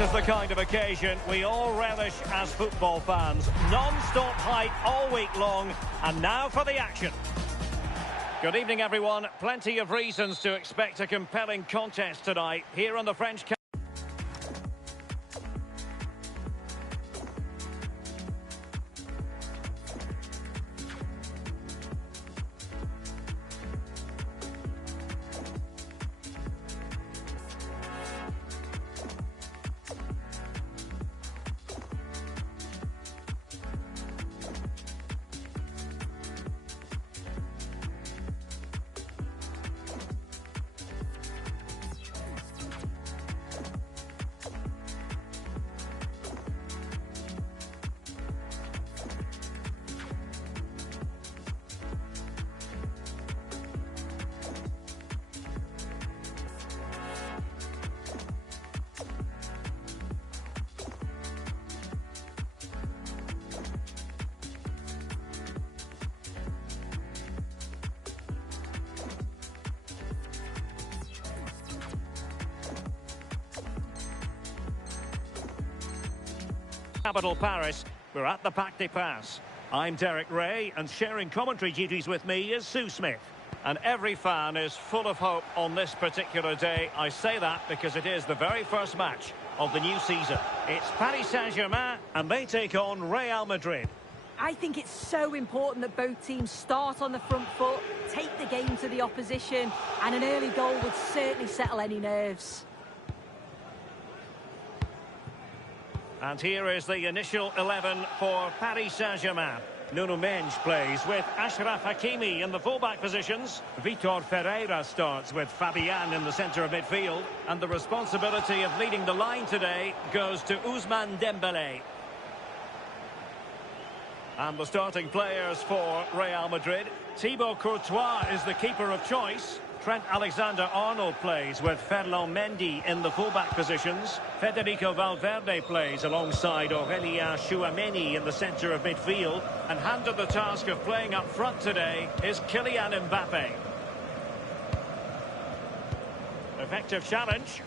This is the kind of occasion we all relish as football fans. Non-stop hype all week long, and now for the action. Good evening, everyone. Plenty of reasons to expect a compelling contest tonight here on the French capital Paris. We're at the Parc des Princes. I'm Derek Ray, and sharing commentary duties with me is Sue Smith. And every fan is full of hope on this particular day. I say that because it is the very first match of the new season. It's Paris Saint-Germain, and they take on Real Madrid. I think it's so important that both teams start on the front foot, take the game to the opposition, and an early goal would certainly settle any nerves. And here is the initial 11 for Paris Saint-Germain. Nuno Mendes plays with Achraf Hakimi in the fullback positions. Vitor Ferreira starts with Fabian in the centre of midfield. And the responsibility of leading the line today goes to Ousmane Dembélé. And the starting players for Real Madrid. Thibaut Courtois is the keeper of choice. Trent Alexander-Arnold plays with Ferland Mendy in the fullback positions. Federico Valverde plays alongside Aurélien Tchouameni in the centre of midfield. And handed the task of playing up front today is Kylian Mbappe. Effective challenge.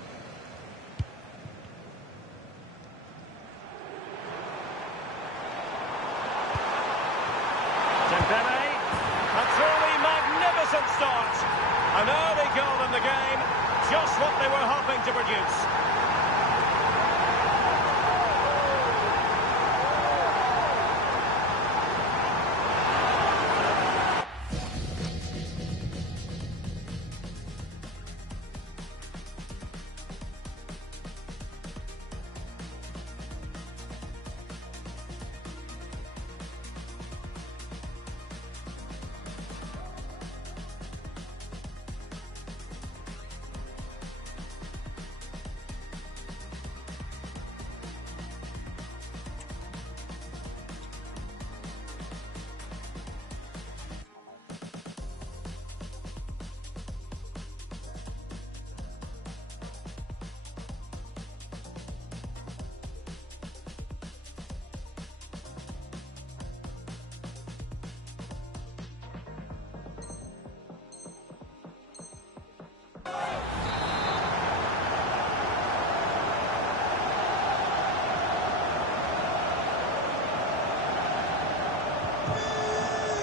Dembélé, a truly magnificent start. An early goal in the game, just what they were hoping to produce.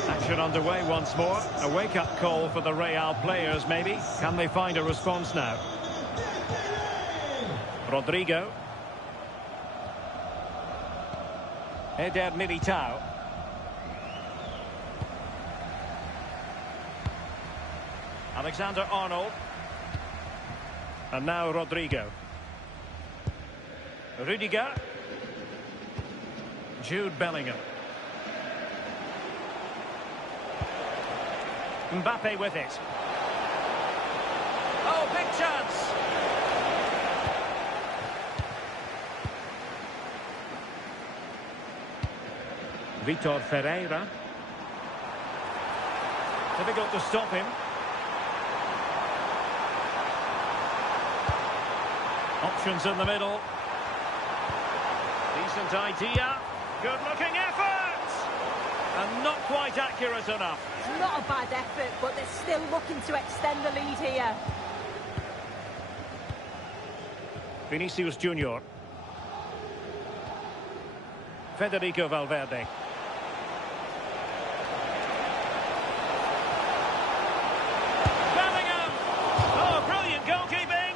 Action underway once more. A wake-up call for the Real players, maybe. Can they find a response now? Rodrigo. Eder Militao. Alexander-Arnold. And now Rodrigo. Rudiger. Jude Bellingham. Mbappe with it. Oh, big chance! Vitor Ferreira. Difficult to stop him. Options in the middle. Decent idea. Good-looking effort! And not quite accurate enough. It's not a bad effort, but they're still looking to extend the lead here. Vinicius Junior. Federico Valverde. Bellingham! Oh, brilliant goalkeeping!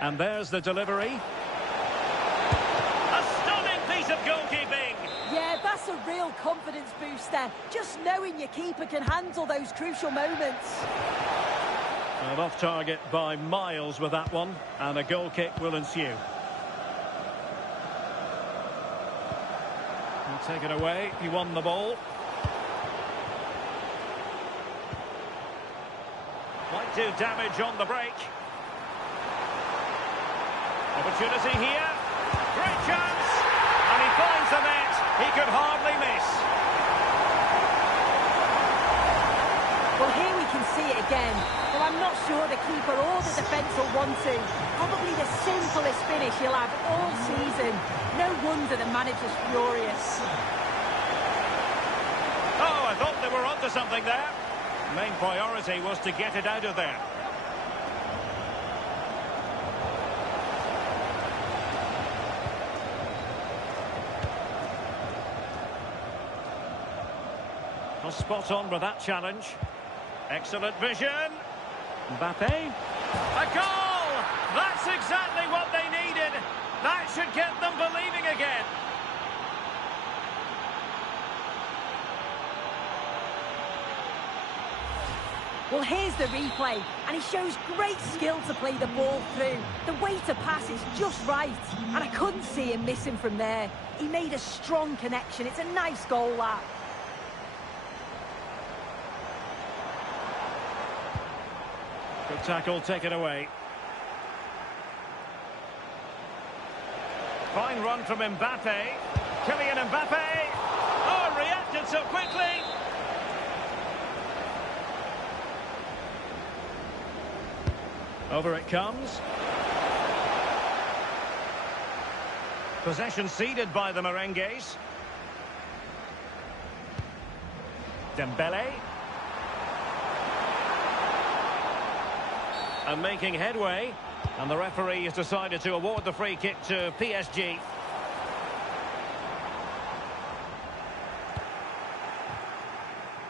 And there's the delivery. A stunning piece of goalkeeping! Yeah, that's a real confidence booster. Just knowing your keeper can handle those crucial moments. And off target by miles with that one, and a goal kick will ensue. He'll take it away, he won the ball. Might do damage on the break. Opportunity here, great chance, and he finds the net, he could hardly miss. Well, here we can see it again. Well, I'm not sure the keeper or the defence will want to. Probably the simplest finish he'll have all season. No wonder the manager's furious. Oh, I thought they were onto something there. Main priority was to get it out of there. Well, spot on with that challenge. Excellent vision. Mbappe. A goal! That's exactly what they needed. That should get them believing again. Well, here's the replay, and he shows great skill to play the ball through. The way to pass is just right, and I couldn't see him missing from there. He made a strong connection. It's a nice goal, that. Good tackle, taken away. Fine run from Mbappe. Kylian Mbappe. Oh, reacted so quickly. Over it comes. Possession ceded by the Merengues. Dembele. And making headway, and the referee has decided to award the free kick to PSG.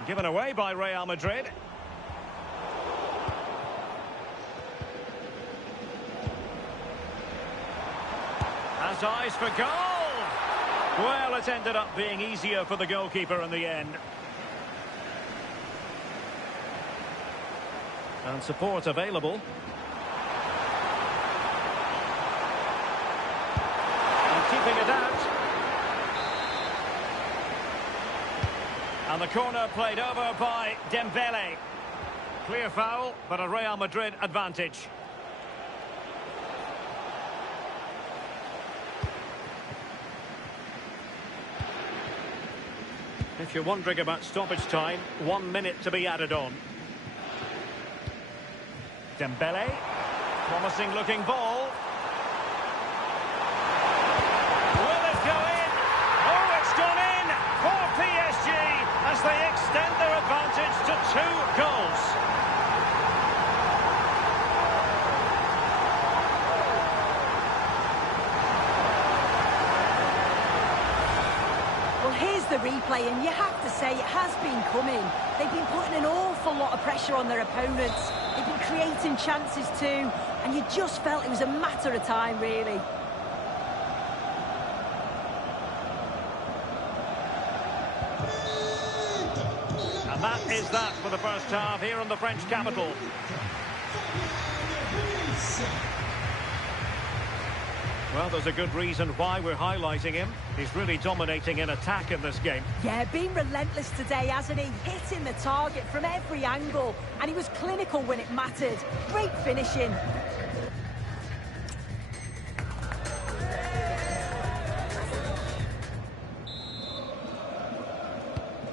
Given away by Real Madrid. Has eyes for goal! Well, it ended up being easier for the goalkeeper in the end. And support available. And keeping it out. And the corner played over by Dembele. Clear foul, but a Real Madrid advantage. If you're wondering about stoppage time, 1 minute to be added on. Dembele, promising looking ball. Will it go in? Oh, it's gone in for PSG as they extend their advantage to 2 goals. Well, here's the replay, and you have to say it has been coming. They've been putting an awful lot of pressure on their opponents. They've been creating chances too, and you just felt it was a matter of time, really. And that is that for the first half here in the French capital. Well, there's a good reason why we're highlighting him. He's really dominating in attack in this game. Yeah, been relentless today, hasn't he? Hitting the target from every angle, and he was clinical when it mattered. Great finishing.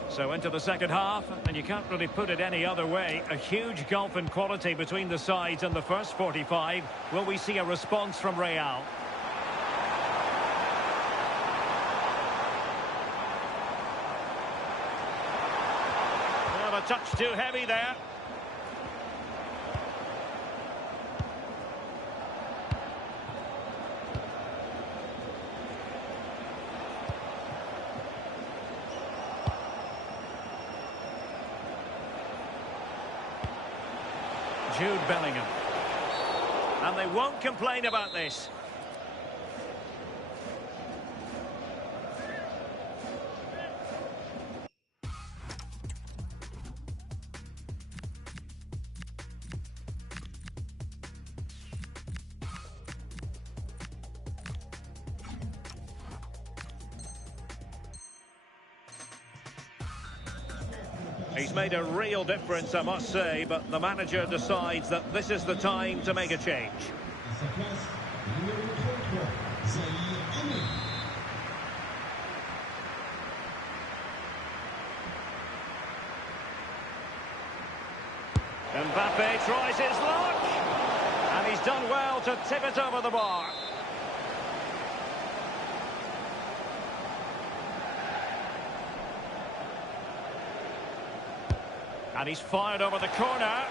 So into the second half, and you can't really put it any other way. A huge gulf in quality between the sides in the first 45. Will we see a response from Real? Much too heavy there. Jude Bellingham. And they won't complain about this. He's made a real difference, I must say, but the manager decides that this is the time to make a change. Mbappe tries his luck, and he's done well to tip it over the bar. And he's fired over the corner.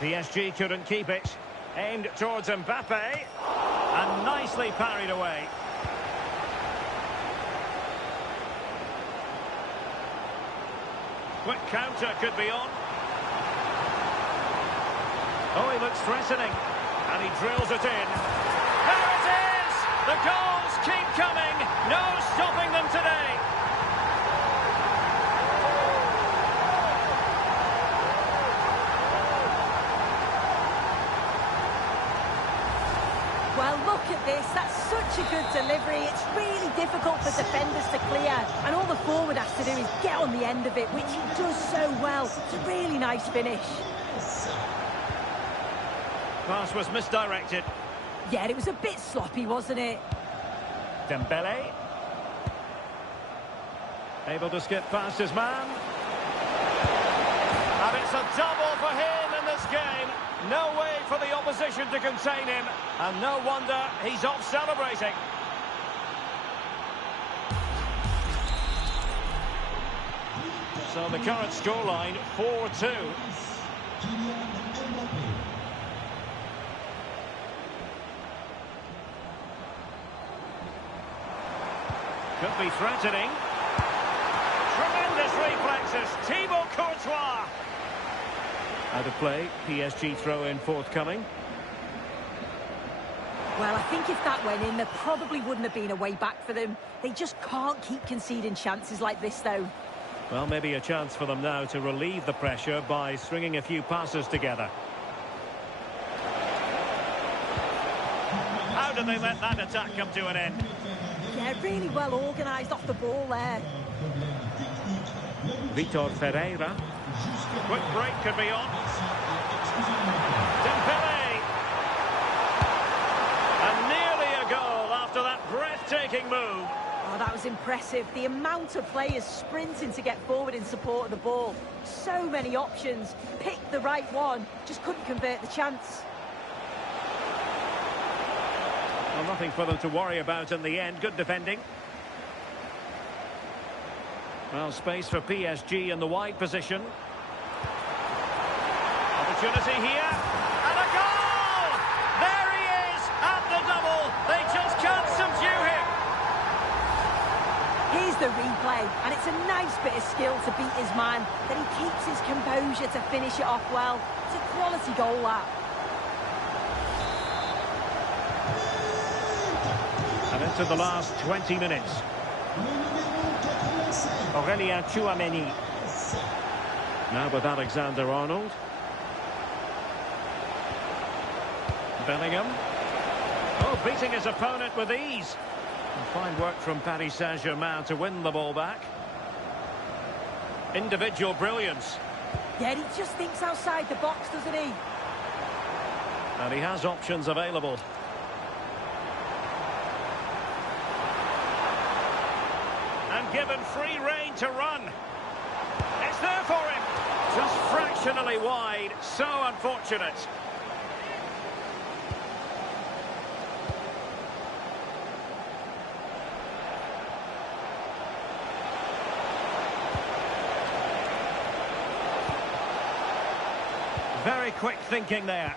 PSG couldn't keep it. Aimed towards Mbappe. And nicely parried away. Quick counter could be on. Oh, he looks threatening. And he drills it in. There it is! The goals keep coming. No stopping them today. Well, look at this. That's such a good delivery. It's really difficult for defenders to clear. And all the forward has to do is get on the end of it, which he does so well. It's a really nice finish. Pass was misdirected. Yeah, it was a bit sloppy, wasn't it? Dembele. Able to skip past his man. And it's a double for him in this game. No way for the opposition to contain him. And no wonder he's off celebrating. So the current scoreline, 4-2. Could be threatening. Tremendous reflexes. Thibaut Courtois. Out of play. PSG throw-in forthcoming. Well, I think if that went in, there probably wouldn't have been a way back for them. They just can't keep conceding chances like this, though. Well, maybe a chance for them now to relieve the pressure by stringing a few passes together. How did they let that attack come to an end? Yeah, really well organised off the ball there. Vitor Ferreira. Quick break could be on. Dembele. And nearly a goal after that breathtaking move. Oh, that was impressive. The amount of players sprinting to get forward in support of the ball. So many options. Picked the right one. Just couldn't convert the chance. Well, nothing for them to worry about in the end. Good defending. Well, space for PSG in the wide position. Opportunity here. And a goal! There he is at the double. They just can't subdue him. Here's the replay, and it's a nice bit of skill to beat his man. Then he keeps his composure to finish it off well. It's a quality goal, that. And into the last 20 minutes. Aurélien Tchouameni. Now with Alexander-Arnold. Bellingham. Oh, beating his opponent with ease. And fine work from Paris Saint-Germain to win the ball back. Individual brilliance. Yeah, he just thinks outside the box, doesn't he? And he has options available. And given free rein to run. It's there for him. Just fractionally wide. So unfortunate. Very quick thinking there.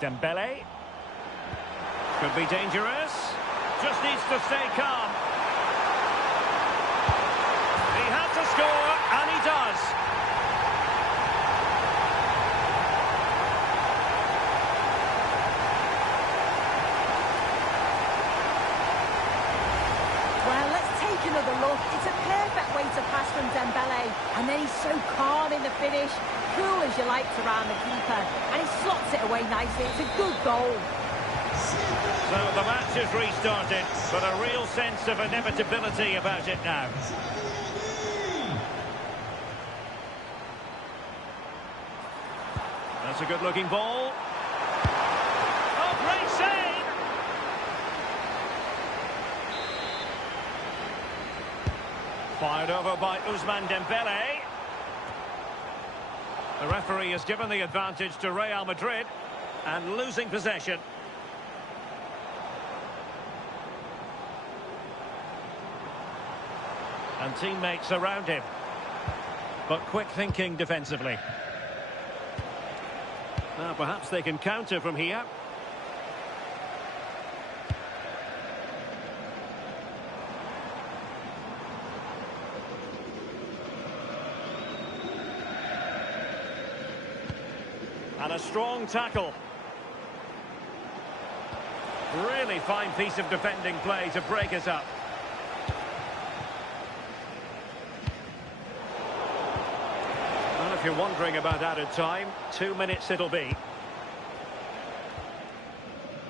Dembele. Could be dangerous. Just needs to stay calm. He had to score, and he does. Well, let's take another look. It's a perfect way to pass from Dembele. And then he's so calm in the finish. Cool as you like around the keeper. And he slots it away nicely. It's a good goal. So the match has restarted, but a real sense of inevitability about it now. That's a good-looking ball. Oh, great save! Fired over by Ousmane Dembele. The referee has given the advantage to Real Madrid and losing possession. And teammates around him. But quick thinking defensively. Now perhaps they can counter from here. And a strong tackle. Really fine piece of defending play to break us up. Well, if you're wondering about added time, 2 minutes it'll be.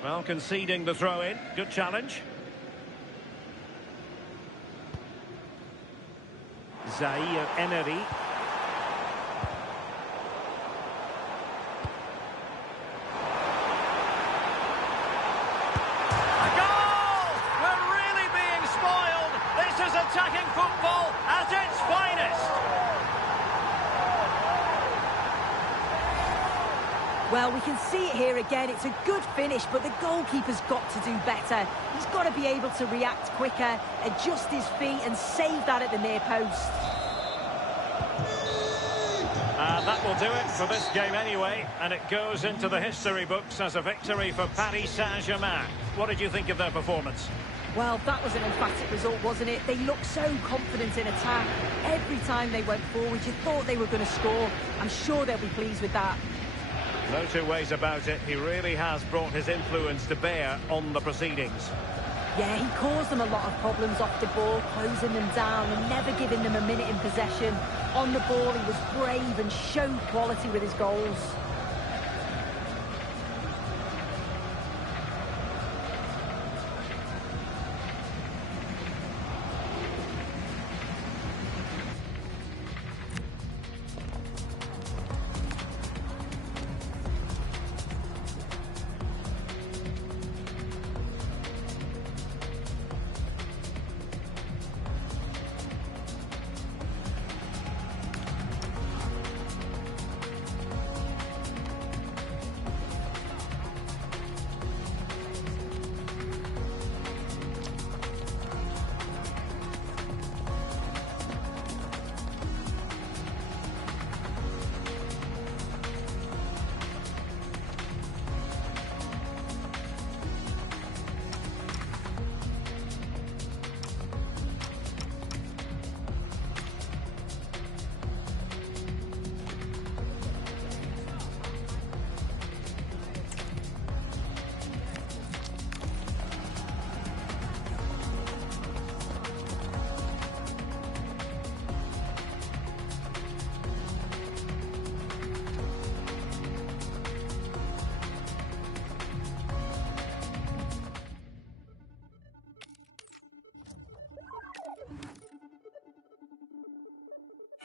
Well, conceding the throw-in. Good challenge. Zaire Emery. Attacking football at its finest. Well, we can see it here again. It's a good finish, but the goalkeeper's got to do better. He's got to be able to react quicker, adjust his feet and save that at the near post. And that will do it for this game anyway, and it goes into the history books as a victory for Paris Saint-Germain. What did you think of their performance? Well, that was an emphatic result, wasn't it? They looked so confident in attack. Every time they went forward, you thought they were going to score. I'm sure they'll be pleased with that. No two ways about it. He really has brought his influence to bear on the proceedings. Yeah, he caused them a lot of problems off the ball, closing them down and never giving them a minute in possession. On the ball, he was brave and showed quality with his goals.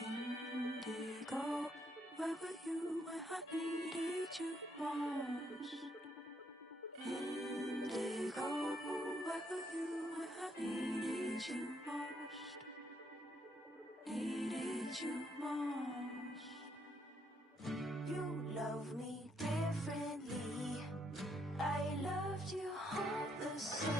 Indigo, where were you when I needed you most? Indigo, where were you when I needed you most? Needed you most. You love me differently. I loved you all the same.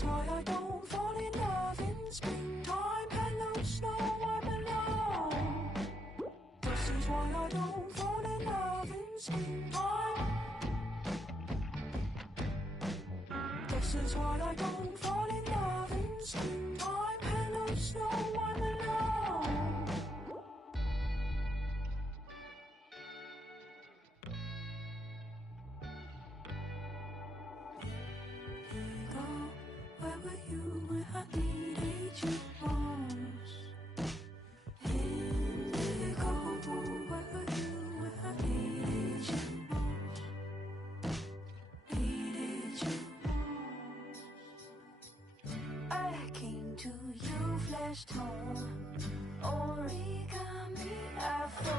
is why I don't fall in love in springtime. Hello, snow, I'm alone. This is why I don't fall in love in springtime. This is why I don't fall in love in springtime. Hello, snow, I'm alone. Indigo, where were you when I needed you most? Indigo, where were you when I needed you most? Needed you most. I came to you, flash tone, origami afro.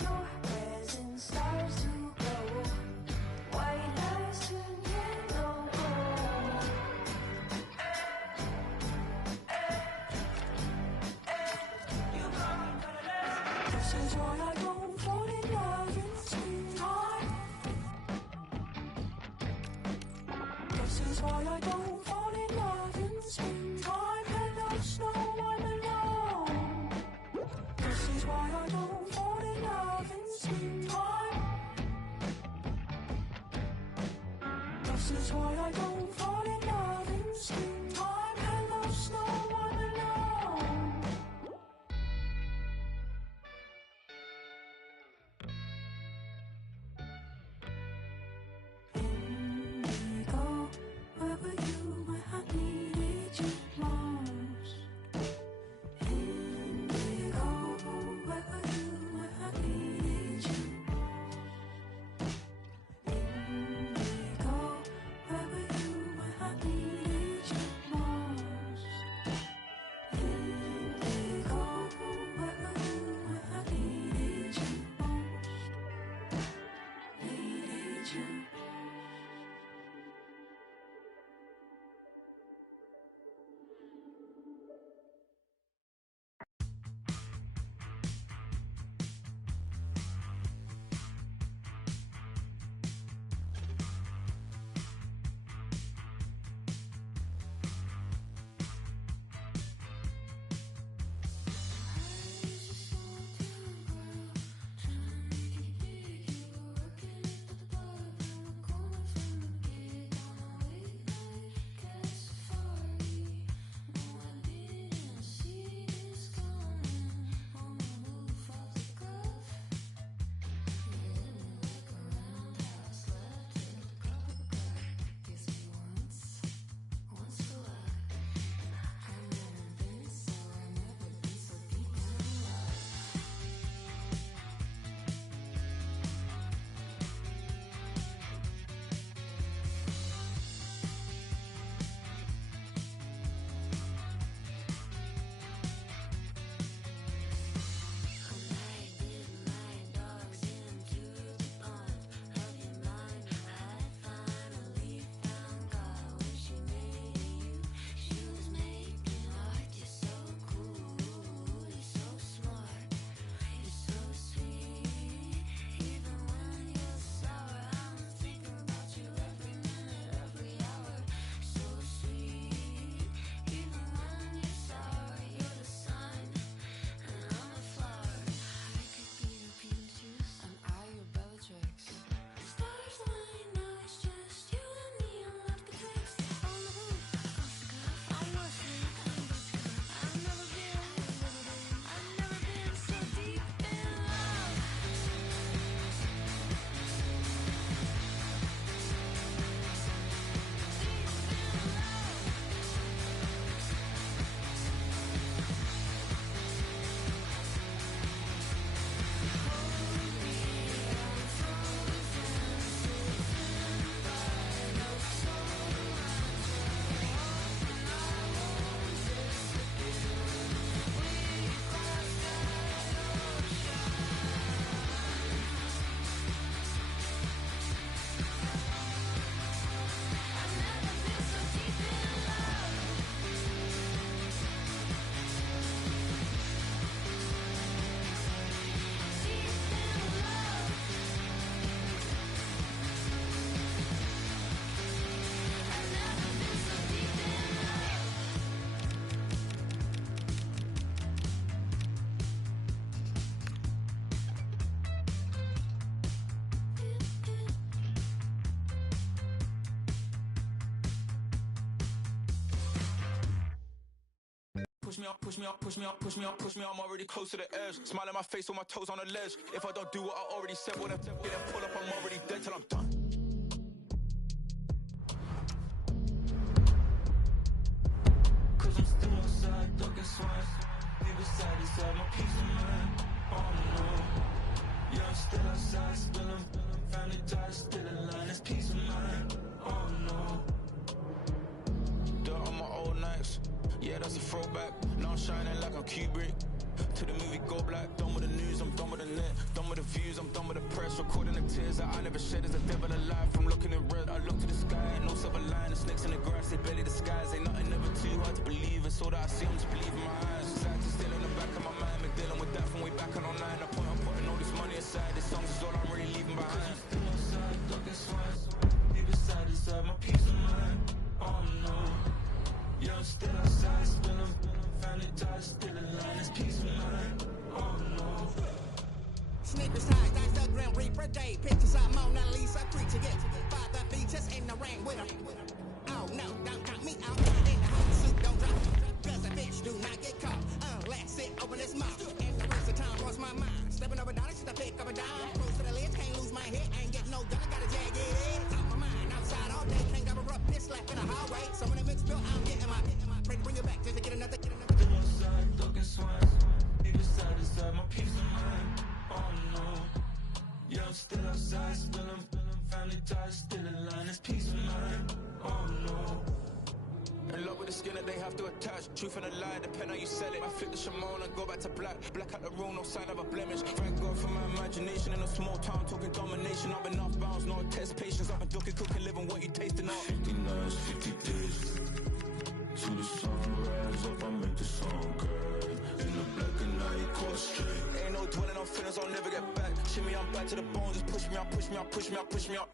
Your presence starts to glow, white lights turn yellow gold. This is why I don't fall in love in springtime. This is why I don't fall in love in springtime. Hello, snow, I'm alone. This is why I don't fall in love in springtime. This is why I don't fall in love in springtime. Hello, snow, I'm alone. Indigo, where were you when I needed you most? Indigo, where were you when I needed you most? Indigo, where were you when I needed you most? Indigo, where were you when I needed you most? Needed you. push me up, push me up, push me up, push me up, push me up. I'm already close to the edge. Smile at my face with my toes on the ledge. If I don't do what I already said, when I pull up, I'm already dead till I'm done. Cause I'm still outside, ducking swines. Leave aside, inside my peace of mind. Oh no. Yeah, I'm still outside, spilling. Family ties, still in line, it's peace of mind. Oh no. Dirt on my old nights. Yeah, that's a throwback. Now I'm shining like I'm Kubrick. To the movie go black. Done with the news, I'm done with the net. Done with the views, I'm done with the press. Recording the tears that I never shed. As a devil alive from looking in red. I look to the sky, no silver line. The snakes in the grass, they belly the skies. Ain't nothing ever too hard to believe. It's all that I see, I'm just believing my eyes. Anxiety still in the back of my mind. Been dealing with that from way back on online. The point I'm putting all this money aside. This song is all I'm really leaving behind. I'm still outside, ducking swines. Leave aside, inside my peace of mind. Oh no. Yeah, I'm still outside, spilling. Family ties, still in line, it's peace of mind. Oh no. Snippets tied, that's the Grim Reaper day. Pictures of Mona Lisa, preaching it. Father features in the rain with her. Oh no, don't count me out. In the hot suit, don't drop. Cause the bitch do not get caught unless it open its mouth. And the rest of the time lost my mind. Stepping over dollars to pick up a dime. Close to the ledge, can't lose my head. Ain't getting no gun, I got a jagged edge. Out my mind, outside all day. Can't cover up, piss slap in the hallway. So when the mix spill, I'm getting my. Pray to bring it back just to get another. Still outside, ducking swines. Leave aside, inside my peace of mind. Oh no. Yeah, I'm still outside, spilling. Family ties, still in line, it's peace of mind. Oh no. In love with the skin that they have to attach. Truth and a lie, depend how you sell it. I flip the Shimon and go back to black. Black out the room, no sign of a blemish. Thank God for my imagination in a small town, talking domination. I've been off bounds, no test patience. I've been ducking, cooking, living what you tasting on. 59, 50 days. To the sunrise up, I make the song, girl. In the black and night, caught straight. Ain't no dwelling on feelings, I'll never get back. Shimmy, I'm back to the bone, just push me up, push me up, push me up, push me up.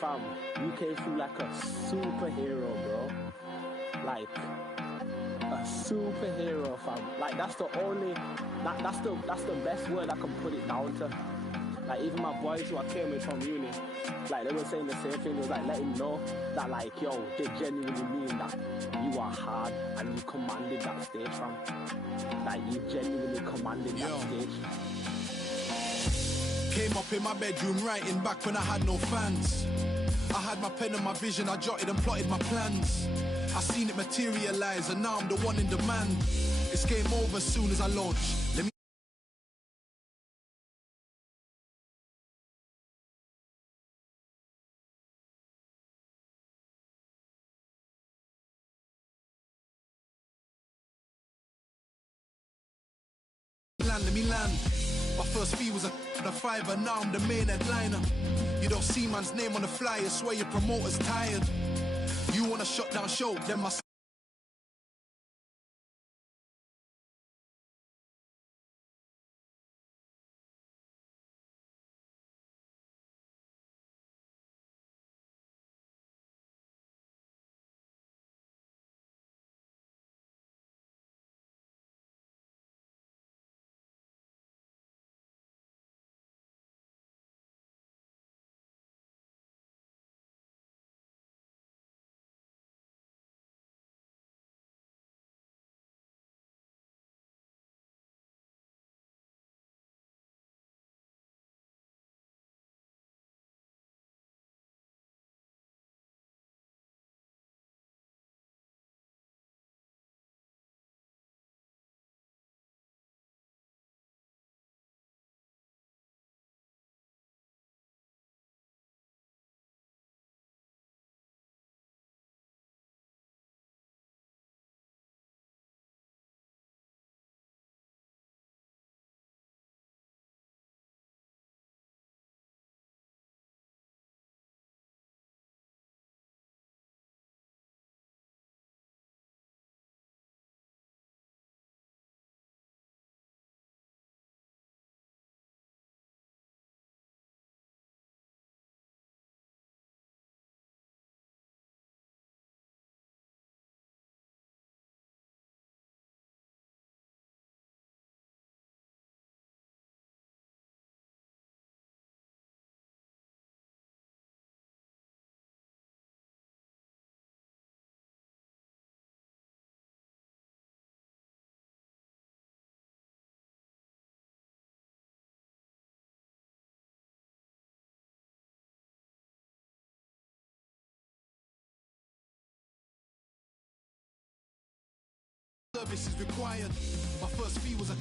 Fam, you came through like a superhero, bro. Like a superhero, fam. Like that's the best word I can put it down to. Like even my boys who I came with from uni, like they were saying the same thing. It was like letting know that like, yo, they genuinely mean that you are hard and you commanded that stage, fam. Like you genuinely commanded that stage. Came up in my bedroom writing back when I had no fans. I had my pen and my vision, I jotted and plotted my plans. I seen it materialize and now I'm the one in demand. It's game over as soon as I launch. Let me land. My first fee was a fiver, now I'm the main headliner. You don't see man's name on the flyer, swear your promoter's tired. You wanna shut down show, then my service is required. My first fee was a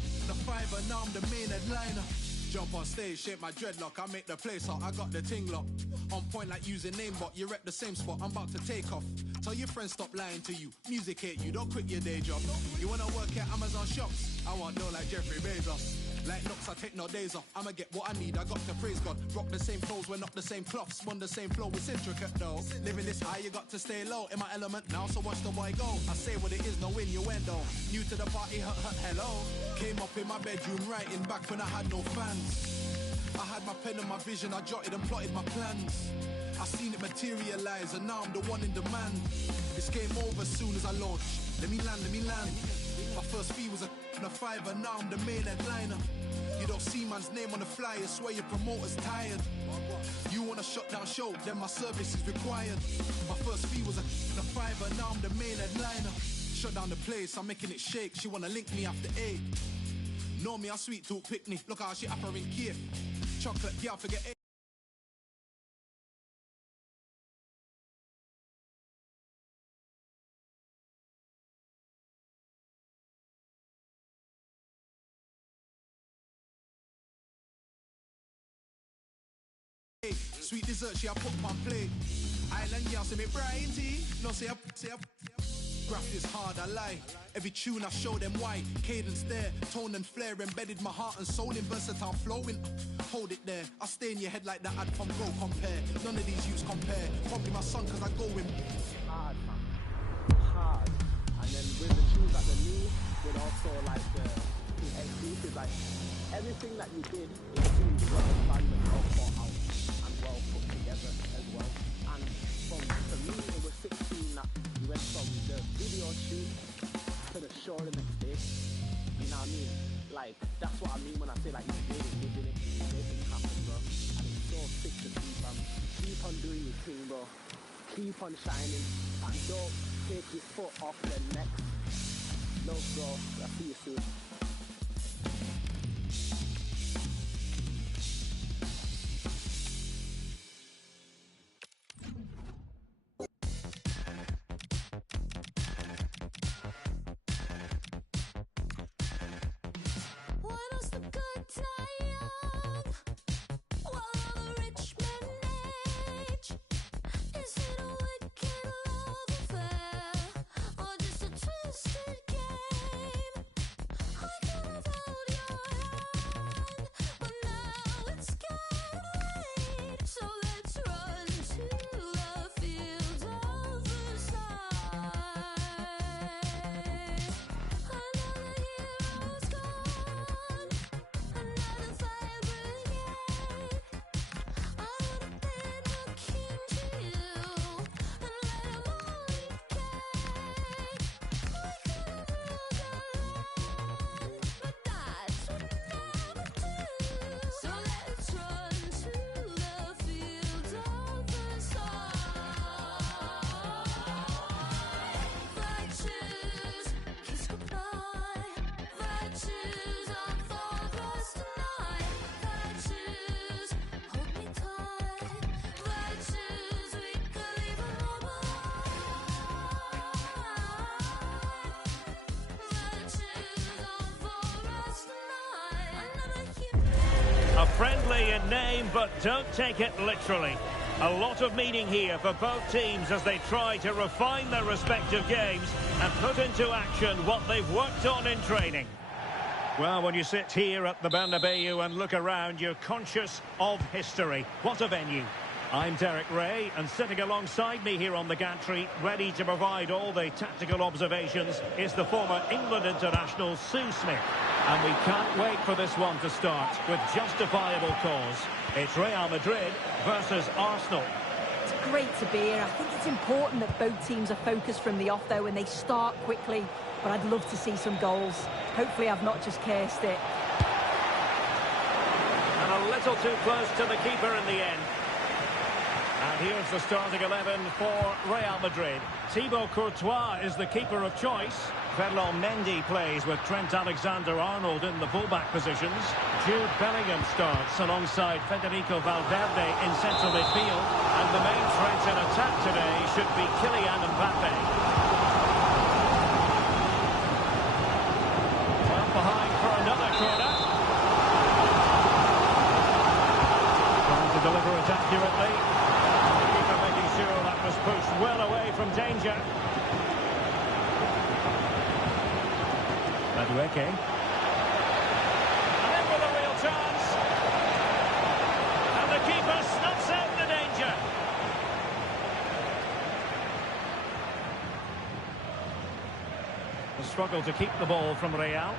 fiver, now I'm the main headliner. Jump on stage, shape my dreadlock, I make the place hot, I got the ting lock. On point like using namebot, you're at the same spot, I'm about to take off. Tell your friends stop lying to you, music hate you, don't quit your day job. You wanna work at Amazon shops? I want know like Jeffrey Bezos. Like knocks, I take no days off. I'ma get what I need, I got to praise God. Rock the same clothes, we're not the same cloths. Spun the same flow, it's intricate though. Living this high, you got to stay low. In my element now, so watch the boy go. I say what it is, no innuendo. New to the party, hello. Came up in my bedroom writing back when I had no fans. I had my pen and my vision, I jotted and plotted my plans. I seen it materialize and now I'm the one in demand. It's game over as soon as I launch. Let me land. My first fee was a fiver, now I'm the main headliner. You don't see man's name on the flyer, swear your promoter's tired. You wanna shut down show, then my service is required. My first fee was a fiver, now I'm the main headliner. Shut down the place, I'm making it shake. She wanna link me after 8. Know me, I sweet talk picnic. Look how she offering Kiev. Chocolate, yeah, forget 8. Sweet dessert, she a put on plate. Island girl say me Brian T. No say up. Graph is hard, I lie. Every tune I show them why. Cadence there, tone and flair embedded my heart and soul in versatile flowing. Hold it there, I stay in your head like that. I'd from go compare. None of these youths compare. Probably my son cause I go in hard. And then with the tunes that the new, with also like the exclusive, like everything that you did is well planned and well thought out and well put together. together as well. And for me, it was 16 that we went from the video shoot to the show the next day. You know what I mean? Like, that's what I mean when I say, like, he's really living it, he's making it happen, bro. And it's so sick to see, fam. Keep on doing your thing, bro. Keep on shining. And don't take your foot off the next. No, bro. I'll see you soon. A friendly in name, but don't take it literally. A lot of meaning here for both teams as they try to refine their respective games and put into action what they've worked on in training. Well, when you sit here at the Bernabeu and look around, you're conscious of history. What a venue. I'm Derek Ray, and sitting alongside me here on the gantry, ready to provide all the tactical observations, is the former England international Sue Smith. And we can't wait for this one to start with justifiable cause. It's Real Madrid versus Arsenal. It's great to be here. I think it's important that both teams are focused from the off, though, and they start quickly. But I'd love to see some goals. Hopefully I've not just cursed it. And a little too close to the keeper in the end. And here's the starting 11 for Real Madrid. Thibaut Courtois is the keeper of choice. Ferland Mendy plays with Trent Alexander-Arnold in the fullback positions. Jude Bellingham starts alongside Federico Valverde in central midfield. And the main threat in attack today should be Kylian Mbappe. Well, behind for another corner. Trying to deliver it accurately. Keeper making sure that was pushed well away from danger. Madueke. And in with a real chance. And the keeper snuffs out the danger. The struggle to keep the ball from Real.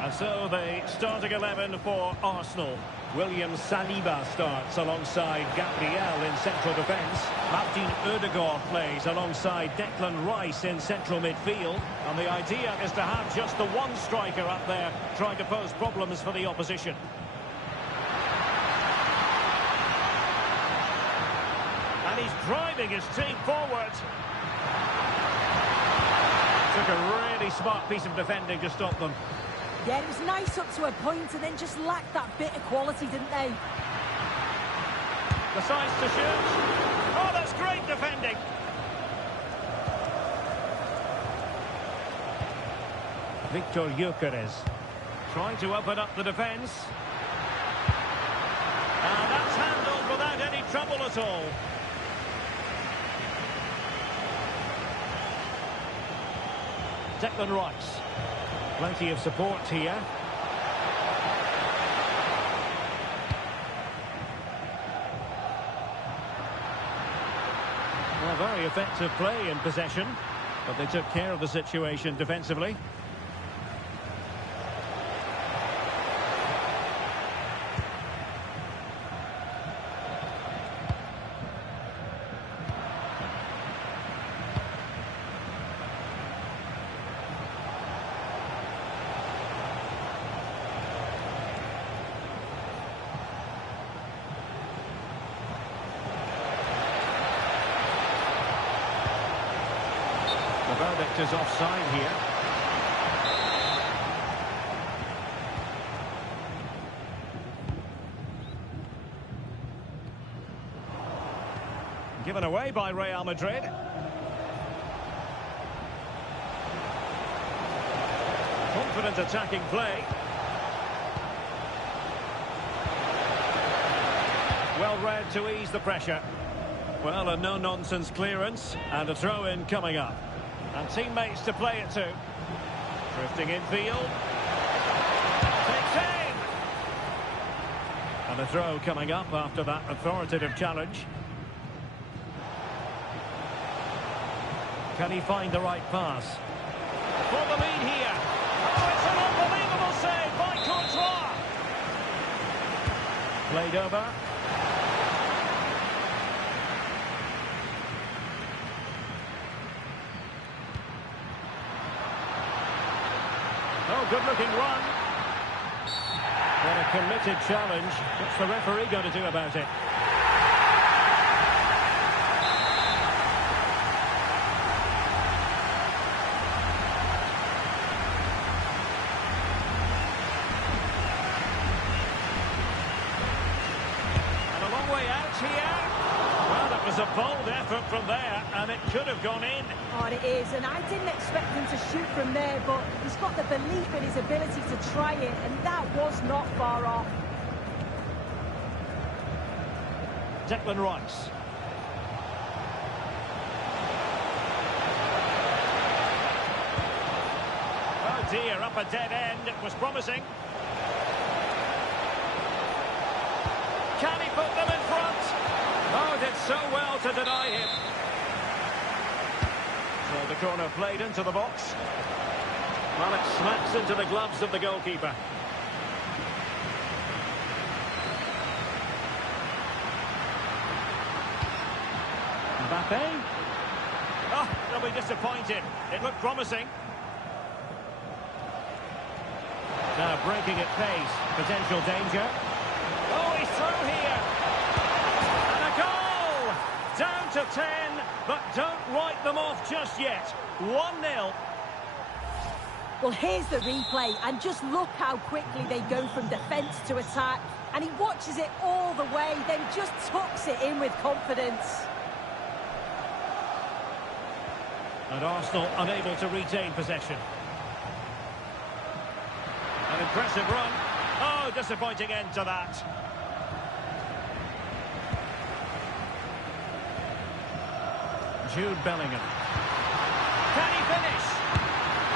And so the starting 11 for Arsenal. William Saliba starts alongside Gabriel in central defence. Martin Odegaard plays alongside Declan Rice in central midfield. And the idea is to have just the one striker up there trying to pose problems for the opposition. And he's driving his team forward. Took a really smart piece of defending to stop them. Yeah, it was nice up to a point and then just lacked that bit of quality, didn't they? The size to shoot. Oh, that's great defending. Victor Gyökeres trying to open up the defence. And that's handled without any trouble at all. Declan Rice. Plenty of support here. Well, very effective play in possession, but they took care of the situation defensively. verdict is offside here. Given away by Real Madrid. Confident attacking play. Well read to ease the pressure. Well, a no-nonsense clearance and a throw-in coming up. And teammates to play it to. Drifting infield. Takes aim! And a throw coming up after that authoritative challenge. Can he find the right pass? For the lead here. Oh, it's an unbelievable save by Courtois. Played over. Oh, good-looking run. What a committed challenge. What's the referee going to do about it? A bold effort from there, and it could have gone in. Oh, it is, and I didn't expect him to shoot from there, but he's got the belief in his ability to try it, and that was not far off. Declan Rice. Oh dear, up a dead end. It was promising. Can he put them in front? Oh, did so well to deny him. So the corner played into the box. Well, it smacks into the gloves of the goalkeeper. Mbappe. Oh, they'll be disappointed. It looked promising. Now breaking at pace. Potential danger. Oh, he's through here. Down to 10, but don't write them off just yet. 1-0. Well, here's the replay, and just look how quickly they go from defence to attack. And he watches it all the way, then just tucks it in with confidence. And Arsenal unable to retain possession. An impressive run. Oh, disappointing end to that. Jude Bellingham. Can he finish?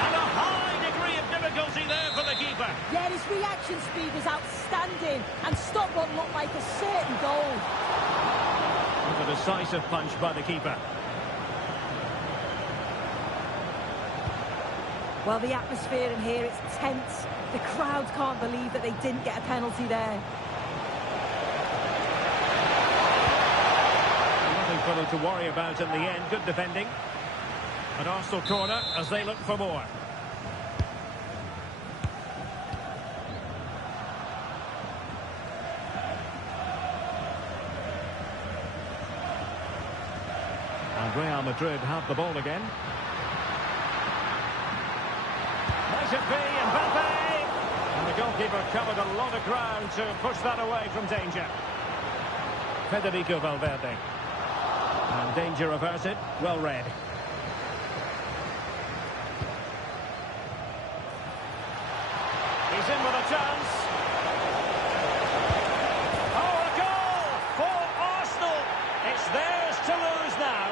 And a high degree of difficulty there for the keeper. Yeah, his reaction speed was outstanding and stopped what looked like a certain goal. With a decisive punch by the keeper. Well, the atmosphere in here, it's tense. The crowd can't believe that they didn't get a penalty there. For them to worry about in the end. Good defending. An Arsenal corner as they look for more. And Real Madrid have the ball again. Might it be Mbappe? And the goalkeeper covered a lot of ground to push that away from danger. Federico Valverde. And danger averted, well read. He's in with a chance. Oh, a goal for Arsenal. It's theirs to lose now.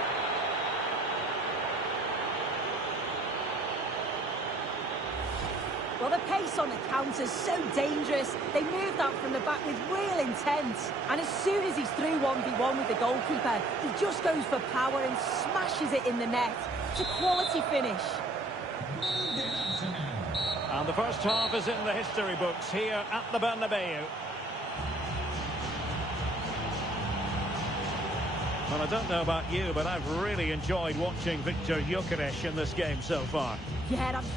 Well, the pace on the counter is so dangerous. They moved out from the back with real intent. And as soon as he's through 1v1 with the goalkeeper, he just goes for power and smashes it in the net. It's a quality finish. And the first half is in the history books here at the Bernabeu. Well, I don't know about you, but I've really enjoyed watching Victor Gyökeres in this game so far. Yeah, that's...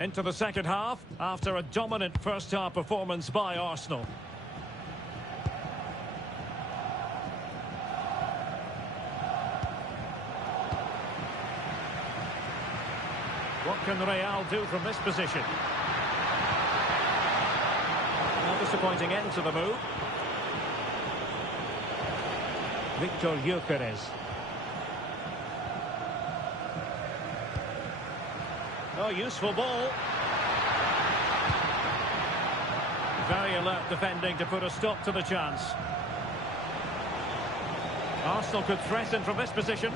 Into the second half, after a dominant first-half performance by Arsenal. What can Real do from this position? Not disappointing end to the move. Victor Gyökeres. Oh, useful ball. Very alert defending to put a stop to the chance. Arsenal could threaten from this position.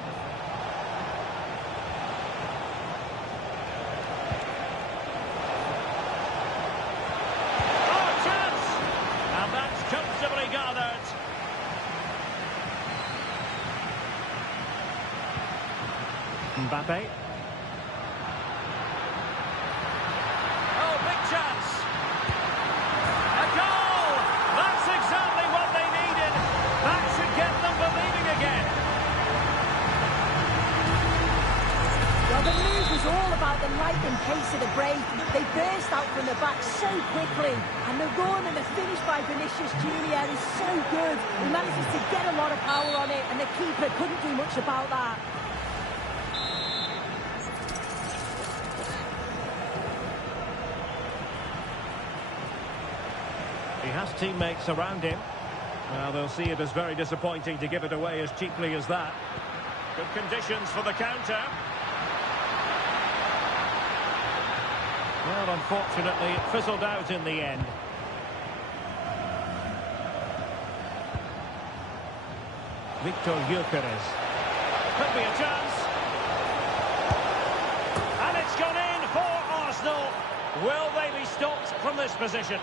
Oh, chance! And that's comfortably gathered. Mbappe. Oh, big chance. A goal! That's exactly what they needed. That should get them believing again. Well, the move was all about the lightning pace of the break. They burst out from the back so quickly. And the run and the finish by Vinicius Junior is so good. He manages to get a lot of power on it, and the keeper couldn't do much about that. He has teammates around him. Well, they'll see it as very disappointing to give it away as cheaply as that. Good conditions for the counter. Well, unfortunately, it fizzled out in the end. Victor Gyökeres. Could be a chance. And it's gone in for Arsenal. Will they be stopped from this position?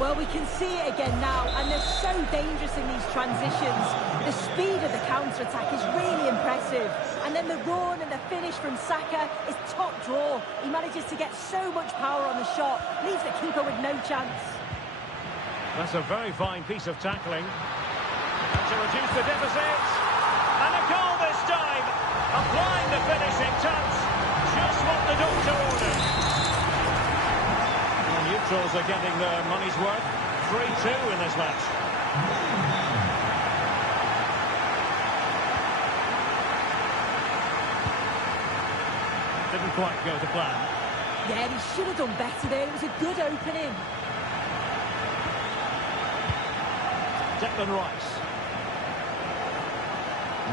Well, we can see it again now, and they're so dangerous in these transitions. The speed of the counter-attack is really impressive. And then the run and the finish from Saka is top draw. He manages to get so much power on the shot, leaves the keeper with no chance. That's a very fine piece of tackling. And to reduce the deficit. And a goal this time. Applying the finishing touch. Just what the doctor ordered. Neutrals are getting their money's worth. 3-2 in this match. Didn't quite go to plan. Yeah, he should have done better there. It was a good opening. Declan Rice.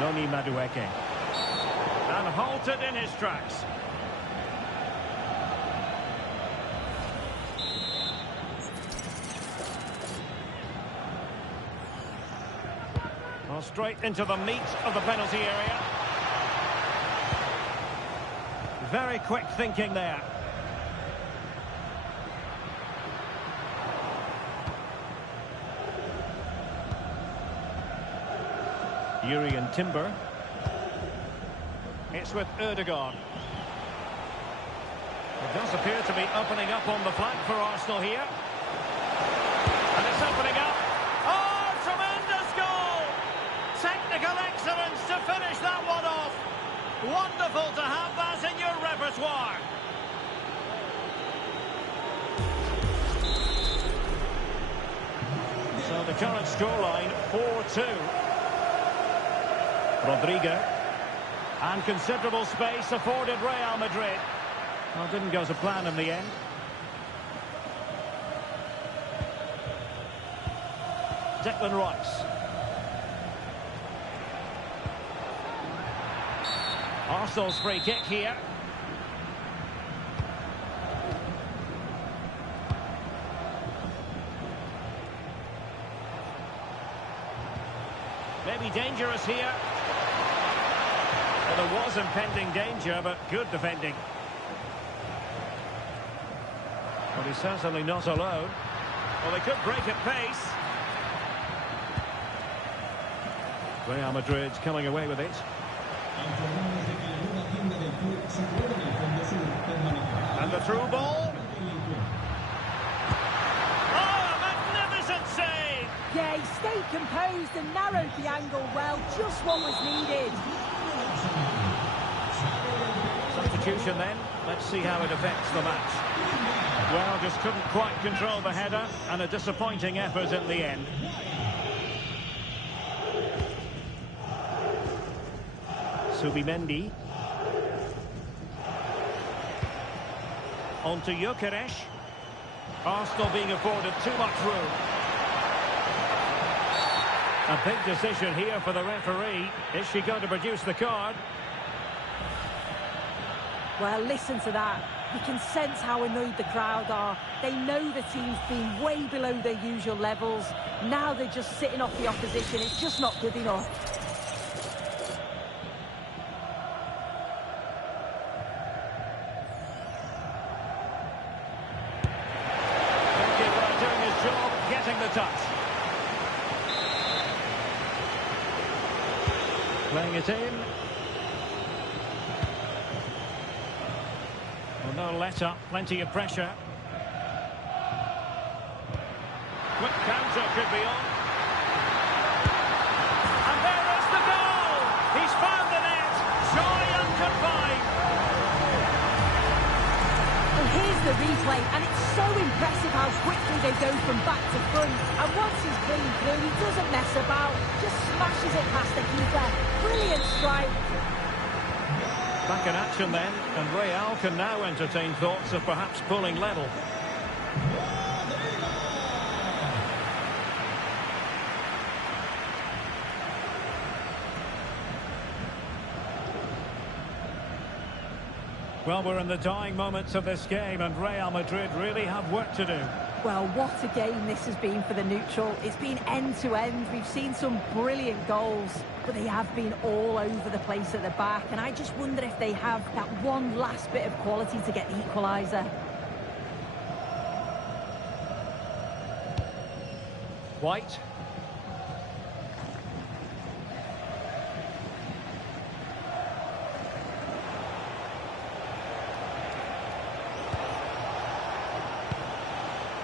Noni Madueke. And halted in his tracks. Well, straight into the meat of the penalty area. Very quick thinking there. Jurriën Timber. It's with Ødegaard. It does appear to be opening up on the flank for Arsenal here. And it's opening up. Oh, tremendous goal! Technical excellence to finish that one off. Wonderful to have that in your repertoire. So the current scoreline, 4-2. Rodrigo. And considerable space afforded Real Madrid. Well, didn't go to plan in the end. Declan Rice. Arsenal's free kick here. Maybe dangerous here. Well, there was impending danger, but good defending. But he's certainly not alone. Well, they could break at pace. Real Madrid's coming away with it. And the through ball. Oh, a magnificent save! Yeah, he stayed composed and narrowed the angle well, just what was needed. substitution then. Let's see how it affects the match. Well, just couldn't quite control the header, and a disappointing effort in the end. Subimendi. On to Gyökeres. Arsenal being afforded too much room. A big decision here for the referee. Is she going to produce the card? Well, listen to that. You can sense how annoyed the crowd are. They know the team's been way below their usual levels. Now they're just sitting off the opposition. It's just not good enough. Goalkeeper doing his job, getting the touch. Playing it in. Well, no let-up, plenty of pressure. Quick counter could be on. And there is the goal! He's found the net! Joy unconfined! Well, here's the replay, and it's so impressive how quickly they go from back to front. And once he's clean through, he doesn't mess about, just smashes it past the keeper. Brilliant strike. Back in action then, and Real can now entertain thoughts of perhaps pulling level. Well, we're in the dying moments of this game, and Real Madrid really have work to do. Well, what a game this has been for the neutral. It's been end-to-end. We've seen some brilliant goals, but they have been all over the place at the back, and I just wonder if they have that one last bit of quality to get the equaliser. White.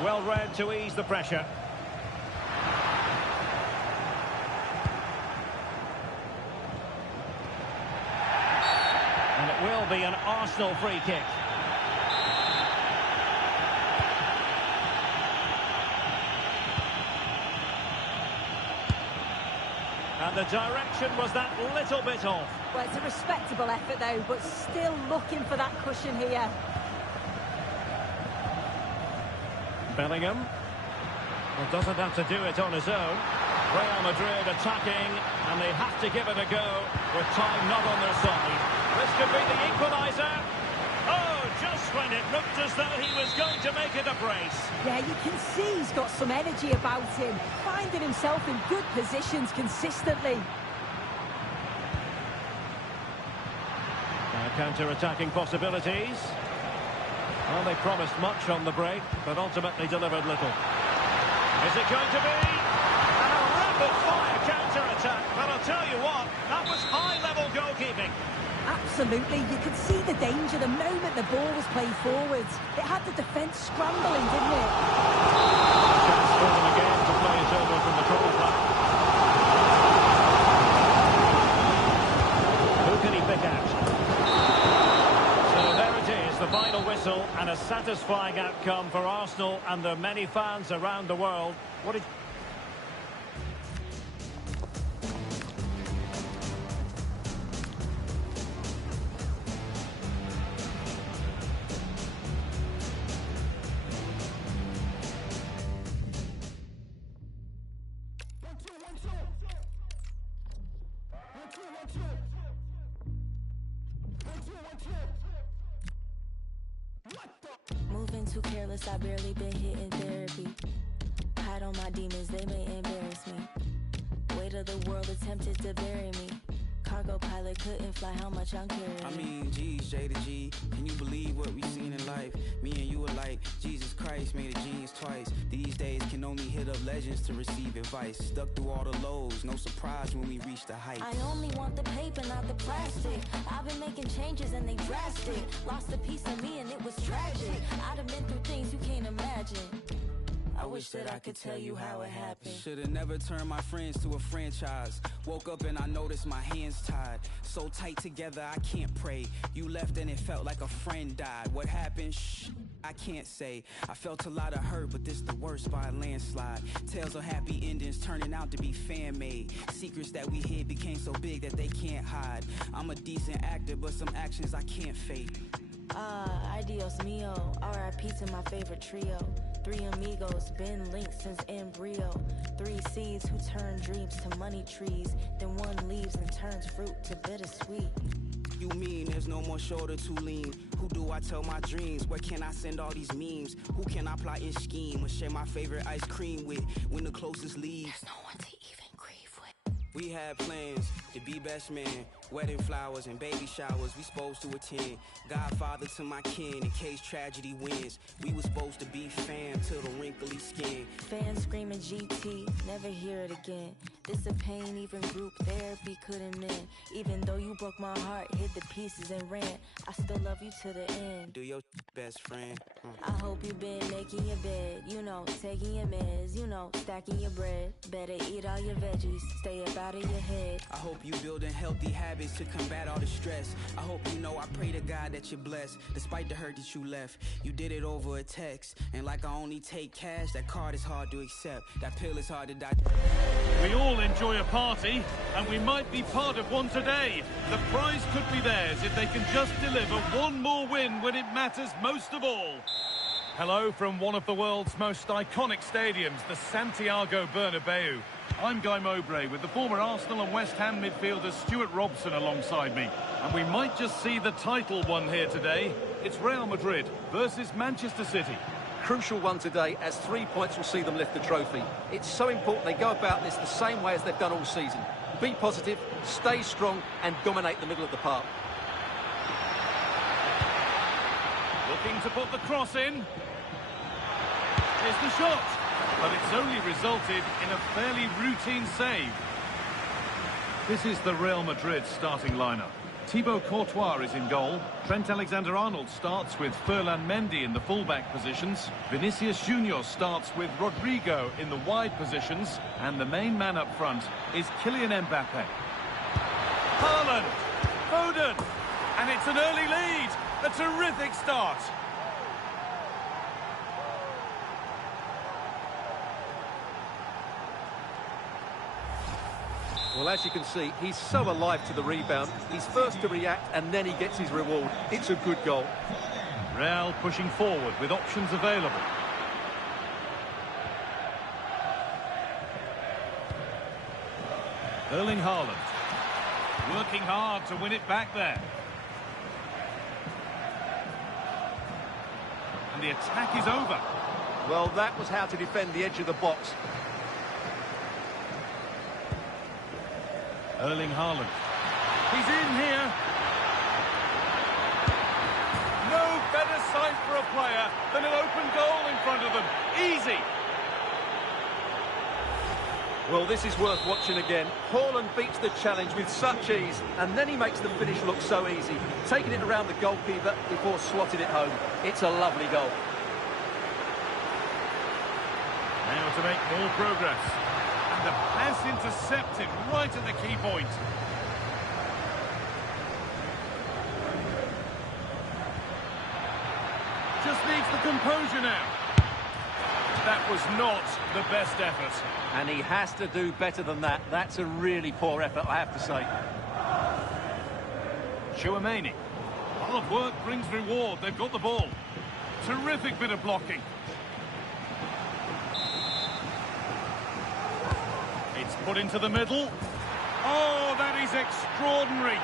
Well read to ease the pressure. And it will be an Arsenal free kick. And the direction was that little bit off. Well, it's a respectable effort though, but still looking for that cushion here. Bellingham. Well, doesn't have to do it on his own. Real Madrid attacking, and they have to give it a go with time not on their side. This could be the equaliser. Oh, just when it looked as though he was going to make it a brace. Yeah, you can see he's got some energy about him, finding himself in good positions consistently. Counter-attacking possibilities. Well, they promised much on the break, but ultimately delivered little. Is it going to be? And a rapid-fire counter-attack. But I'll tell you what, that was high-level goalkeeping. Absolutely, you could see the danger the moment the ball was played forwards. It had the defence scrambling, didn't it? Chance for them again to play it over from the corner flag. Who can he pick out? The final whistle and a satisfying outcome for Arsenal and their many fans around the world. What did... Moving too careless, I barely been hitting therapy. Hide on my demons, they may embarrass me. Weight of the world attempted to bury me. Cargo pilot couldn't fly, how much I'm carrying. I mean, G's, J to G. Can you believe what we've seen in life? Me and you alike. Jesus Christ made a genius twice. These days can only hit up legends to receive advice. Stuck through all the lows, no surprise when we reach the heights. I only want the paper, not the plastic. I've been making changes and they drastic. Lost a piece of me and it was tragic. I'd have been through things you can't imagine. I wish that I could tell you how it happened. Should've never turned my friends to a franchise. Woke up and I noticed my hands tied. So tight together I can't pray. You left and it felt like a friend died. What happened? Shh, I can't say. I felt a lot of hurt, but this the worst by a landslide. Tales of happy endings turning out to be fan-made. Secrets that we hid became so big that they can't hide. I'm a decent actor, but some actions I can't fake. Adios mio, R.I.P. to my favorite trio. 3 amigos, been linked since embryo. 3 seeds who turn dreams to money trees. Then one leaves and turns fruit to bittersweet. You mean there's no more shoulder to lean? Who do I tell my dreams? Where can I send all these memes? Who can I plot and scheme or share my favorite ice cream with when the closest leaves? There's no one to even grieve with. We had plans to be best man, wedding flowers and baby showers we supposed to attend. Godfather to my kin in case tragedy wins. We was supposed to be fam till the wrinkly skin. Fans screaming GT, never hear it again. This a pain even group therapy couldn't mend. Even though you broke my heart, hid the pieces and ran, I still love you to the end. Do your best friend. I hope you been making your bed, you know, taking your meds, you know, stacking your bread. Better eat all your veggies, stay up out of your head. I hope you building healthy habits to combat all the stress. I hope you know I pray to God that you're blessed. Despite the hurt that you left, you did it over a text. And like I only take cash, that card is hard to accept. That pill is hard to digest. We all enjoy a party, and we might be part of one today. The prize could be theirs if they can just deliver one more win when it matters most of all. Hello from one of the world's most iconic stadiums, the Santiago Bernabeu. I'm Guy Mowbray with the former Arsenal and West Ham midfielder Stuart Robson alongside me. And we might just see the title won here today. It's Real Madrid versus Manchester City. Crucial one today, as 3 points will see them lift the trophy. It's so important they go about this the same way as they've done all season. Be positive, stay strong and dominate the middle of the park. Looking to put the cross in. Here's the shot. But it's only resulted in a fairly routine save. This is the Real Madrid starting lineup. Thibaut Courtois is in goal. Trent Alexander-Arnold starts with Ferland Mendy in the fullback positions. Vinicius Junior starts with Rodrigo in the wide positions. And the main man up front is Kylian Mbappe. Haaland! Foden! And it's an early lead! A terrific start! Well, as you can see, he's so alive to the rebound. He's first to react and then he gets his reward. It's a good goal. Real pushing forward with options available. Erling Haaland. Working hard to win it back there. And the attack is over. Well, that was how to defend the edge of the box. Erling Haaland. He's in here. No better sight for a player than an open goal in front of them. Easy. Well, this is worth watching again. Haaland beats the challenge with such ease, and then he makes the finish look so easy, taking it around the goalkeeper before slotting it home. It's a lovely goal. Now to make more progress. And the pass intercepted right at the key point. Just needs the composure now. That was not the best effort. And he has to do better than that. That's a really poor effort, I have to say. Chouameni. Hard work brings reward. They've got the ball. Terrific bit of blocking. It's put into the middle. Oh, that is extraordinary.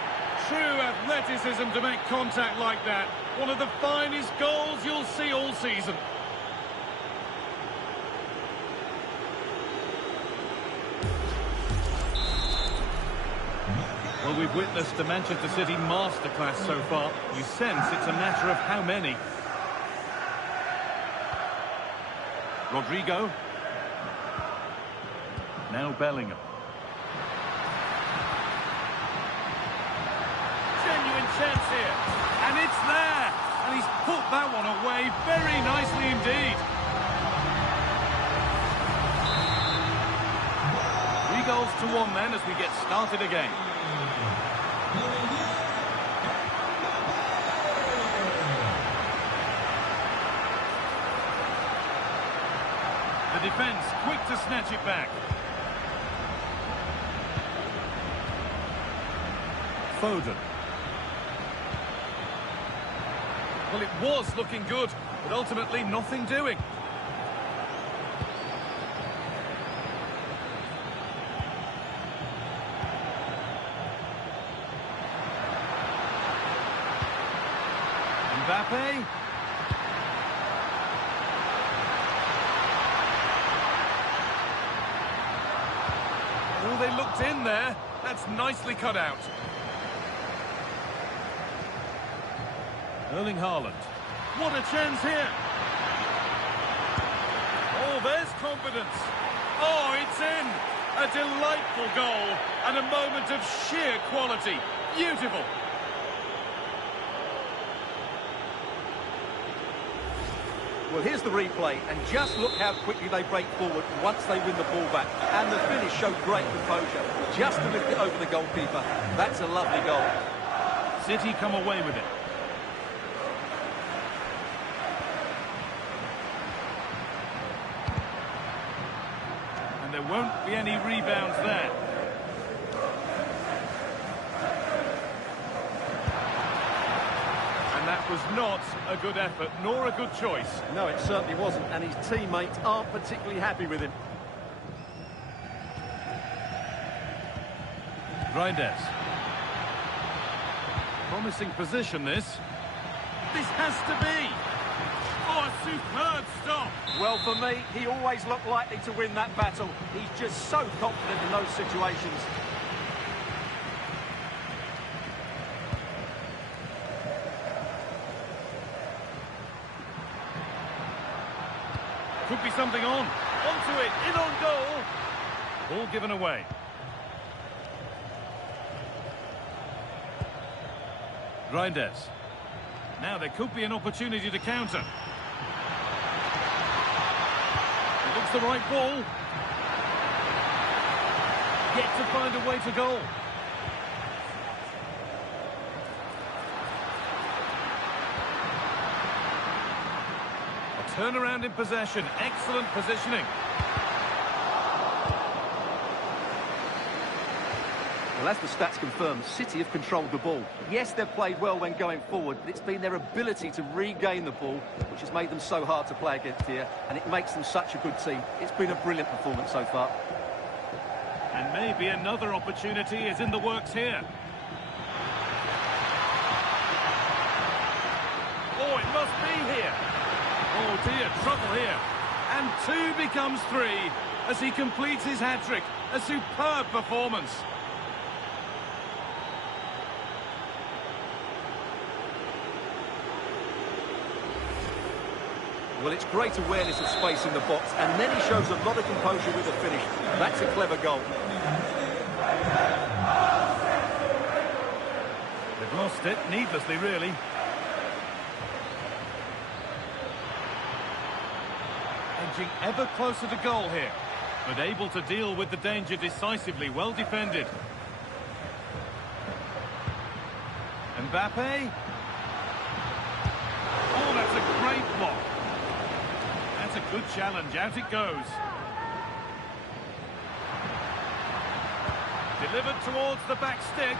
True athleticism to make contact like that. One of the finest goals you'll see all season. Well, we've witnessed the Manchester City masterclass so far. You sense it's a matter of how many. Rodrigo. Now Bellingham. Genuine chance here. And it's there. And he's put that one away very nicely indeed. goals to 1 then as we get started again. The defence quick to snatch it back. Foden. Well, it was looking good, but ultimately nothing doing. Mbappe. Oh, they looked in there. That's nicely cut out. Erling Haaland. What a chance here. Oh, there's confidence. Oh, it's in. A delightful goal and a moment of sheer quality. Beautiful. Well, here's the replay, and just look how quickly they break forward once they win the ball back. And the finish showed great composure, just to lift it over the goalkeeper. That's a lovely goal. City come away with it. And there won't be any rebounds there. That was not a good effort, nor a good choice. No, it certainly wasn't, and his teammates aren't particularly happy with him. Reinders. Promising position, this. This has to be. Oh, a superb stop. Well, for me, he always looked likely to win that battle. He's just so confident in those situations. Could be something on. Onto it, in on goal. Ball given away. Reinders. Now there could be an opportunity to counter. It looks the right ball. Yet to find a way to goal. Turnaround in possession. Excellent positioning. Well, as the stats confirm, City have controlled the ball. Yes, they've played well when going forward, but it's been their ability to regain the ball which has made them so hard to play against here, and it makes them such a good team. It's been a brilliant performance so far. And maybe another opportunity is in the works here. Oh, it must be here. Oh dear, trouble here. And 2 becomes 3 as he completes his hat-trick. A superb performance. Well, it's great awareness of space in the box, and then he shows a lot of composure with the finish. That's a clever goal. They've lost it, needlessly really. Edging ever closer to goal here, but able to deal with the danger decisively. Well defended. Mbappe. Oh, that's a great block. That's a good challenge. Out it goes. Delivered towards the back stick.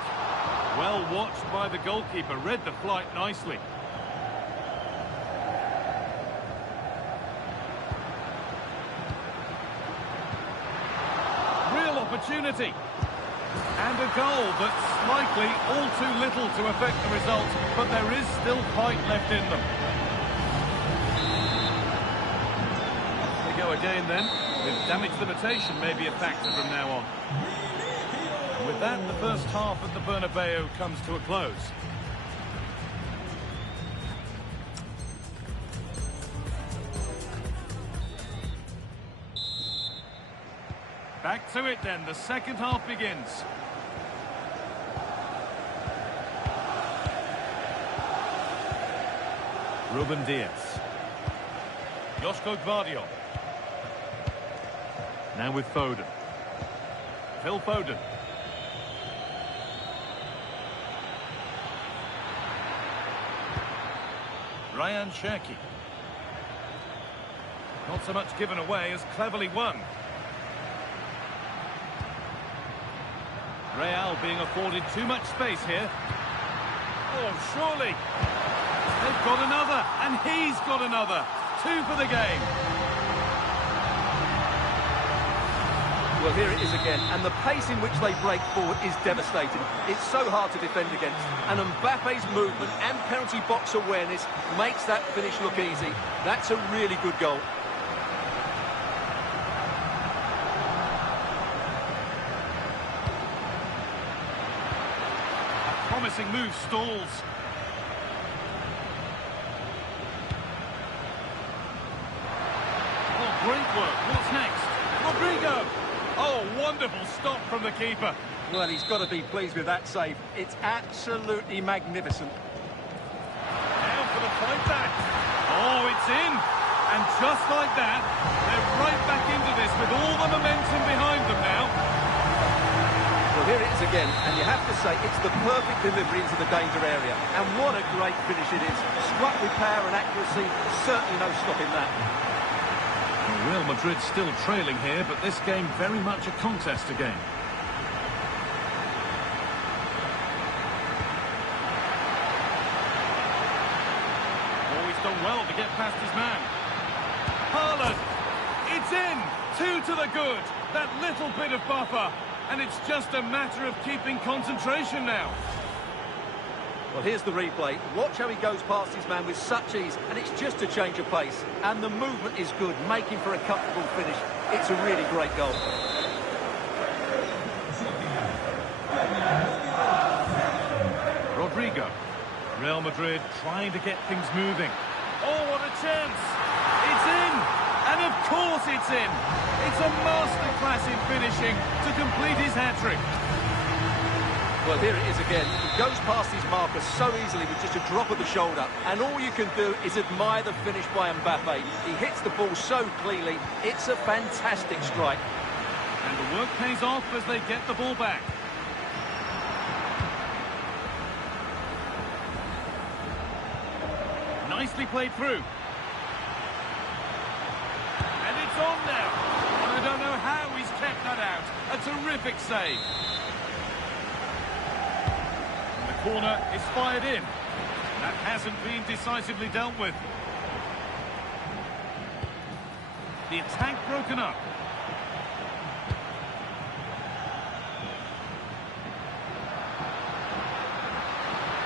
Well watched by the goalkeeper. Read the flight nicely. Real opportunity. And a goal that's likely all too little to affect the result, but there is still fight left in them. They go again then, with damage limitation may be a factor from now on. And with that, the first half of the Bernabeu comes to a close. Back to it then, the second half begins. Ruben Diaz. Josko Gvardiol. Now with Foden. Phil Foden. Ryan Cherki. Not so much given away as cleverly won. Real being afforded too much space here. Oh, surely. They've got another, and he's got another. 2 for the game. Well, here it is again, and the pace in which they break forward is devastating. It's so hard to defend against, and Mbappe's movement and penalty box awareness makes that finish look easy. That's a really good goal. A promising move stalls. Oh, great work. What's next? Rodrigo! Oh, wonderful stop from the keeper. Well, he's got to be pleased with that save. It's absolutely magnificent. Now for the point back. Oh, it's in. And just like that, they're right back into this with all the momentum behind them now. Well, here it is again, and you have to say it's the perfect delivery into the danger area. And what a great finish it is. Struck with power and accuracy, certainly no stopping that. Real Madrid still trailing here, but this game very much a contest again. Always done well to get past his man. Haaland! It's in! 2 to the good! That little bit of buffer. And it's just a matter of keeping concentration now. Well, here's the replay. Watch how he goes past his man with such ease, and it's just a change of pace. And the movement is good, making for a comfortable finish. It's a really great goal. Rodrigo. Real Madrid trying to get things moving. Oh, what a chance! It's in! And of course it's in! It's a masterclass in finishing to complete his hat-trick. Well, here it is again. He goes past his marker so easily with just a drop of the shoulder. And all you can do is admire the finish by Mbappe. He hits the ball so cleanly. It's a fantastic strike. And the work pays off as they get the ball back. Nicely played through. And it's on now. I don't know how he's kept that out. A terrific save. Corner is fired in. That hasn't been decisively dealt with. The attack broken up.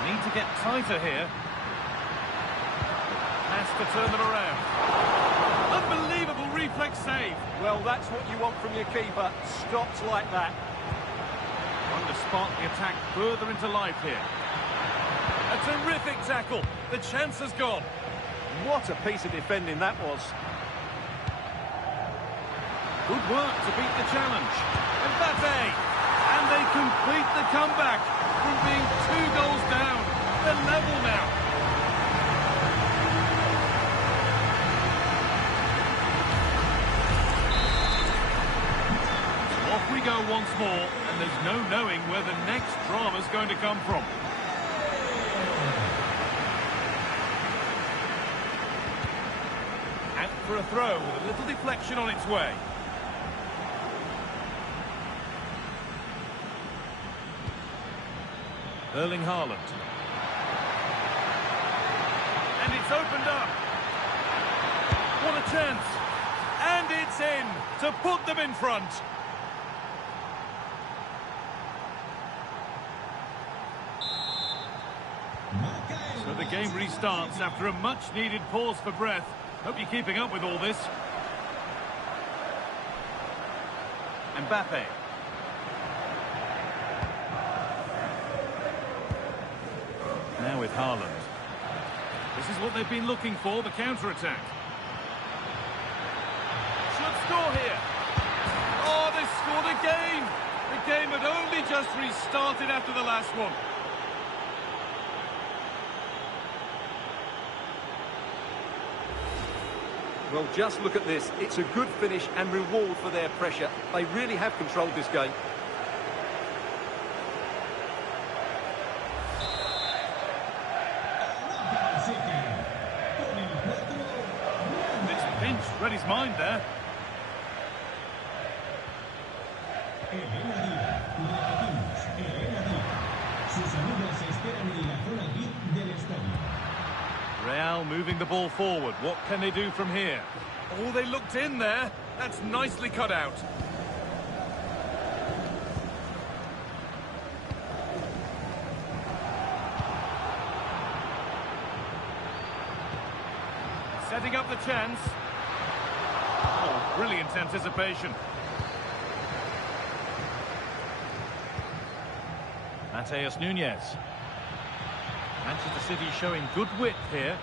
Need to get tighter here. Has to turn them around. Unbelievable reflex save. Well, that's what you want from your keeper. Stops like that. Trying to spark the attack further into life here. A terrific tackle. The chance has gone. What a piece of defending that was. Good work to beat the challenge. Mbappe! And they complete the comeback from being 2 goals down. They're level now. So off we go once more, and there's no knowing where the next drama's going to come from. Out for a throw with a little deflection on its way. Erling Haaland. And it's opened up. What a chance. And it's in to put them in front. So the game restarts after a much-needed pause for breath. Hope you're keeping up with all this. Mbappe. Now with Haaland. This is what they've been looking for, the counter-attack. Should score here. Oh, they've scored again. The game had only just restarted after the last one. Well, just look at this. It's a good finish and reward for their pressure. They really have controlled this game. Finch read his mind there. Real moving the ball forward. What can they do from here? Oh, they looked in there. That's nicely cut out. Setting up the chance. Oh, brilliant anticipation. Mateus Nunes. Manchester City showing good width here.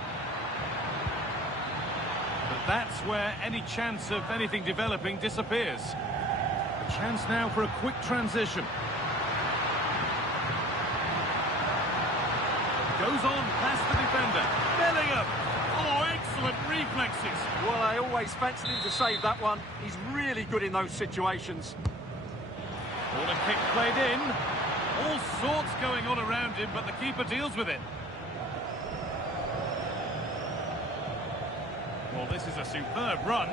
But that's where any chance of anything developing disappears. A chance now for a quick transition. Goes on past the defender. Bellingham. Oh, excellent reflexes. Well, I always fancied him to save that one. He's really good in those situations. Corner kick played in. All sorts going on around him, but the keeper deals with it. Well, this is a superb run.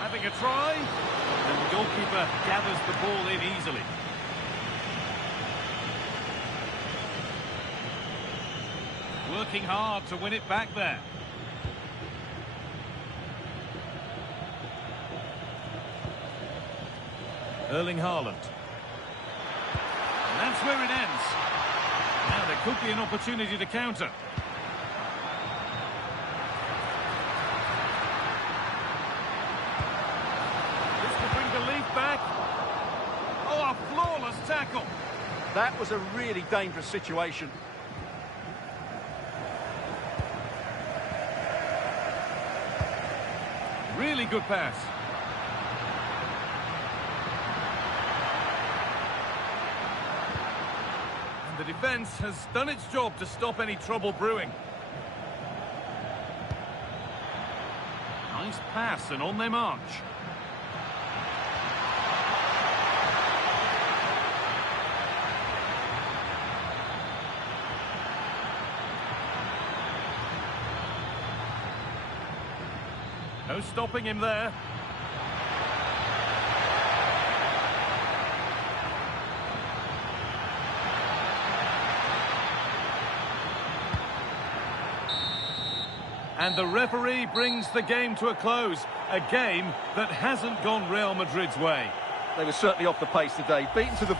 Having a try. And the goalkeeper gathers the ball in easily. Working hard to win it back there. Erling Haaland. And that's where it ends. Now there could be an opportunity to counter. This could bring belief back. Oh, a flawless tackle. That was a really dangerous situation. Really good pass. The defence has done its job to stop any trouble brewing. Nice pass and on they march. No stopping him there. And the referee brings the game to a close. A game that hasn't gone Real Madrid's way. They were certainly off the pace today. Beaten to the...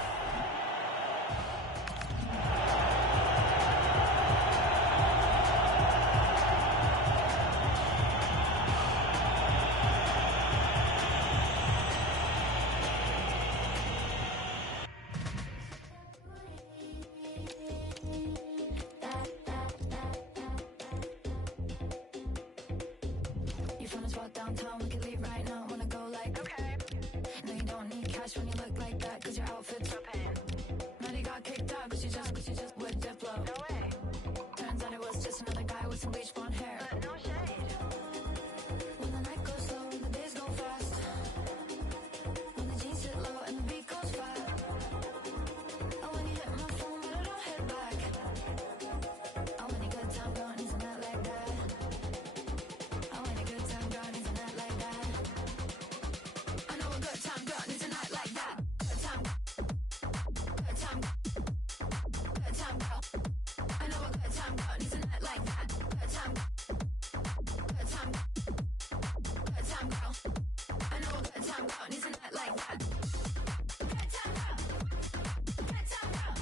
Downtown, we can leave right now. Wanna go like, okay. No, you don't need cash when you look like that, cause your outfit's propane. Maddie got kicked out, cause she just with Diplo. No way. Turns out it was just another guy with some bleach blonde hair. But no shade. When the night goes slow and the days go fast. When the jeans sit low and the beat goes fast. Oh, when you hit my phone, but I don't hit back. Oh, when you good time gone, isn't that like that? Oh, when a good time gone, isn't that like that? I know a good time gone, isn't that like that? Good time, good time, good time gone. I know a good time gone, isn't that like that? Good time, good time, good time gone. I know a good time gone, isn't that like that? Good time gone, good time gone,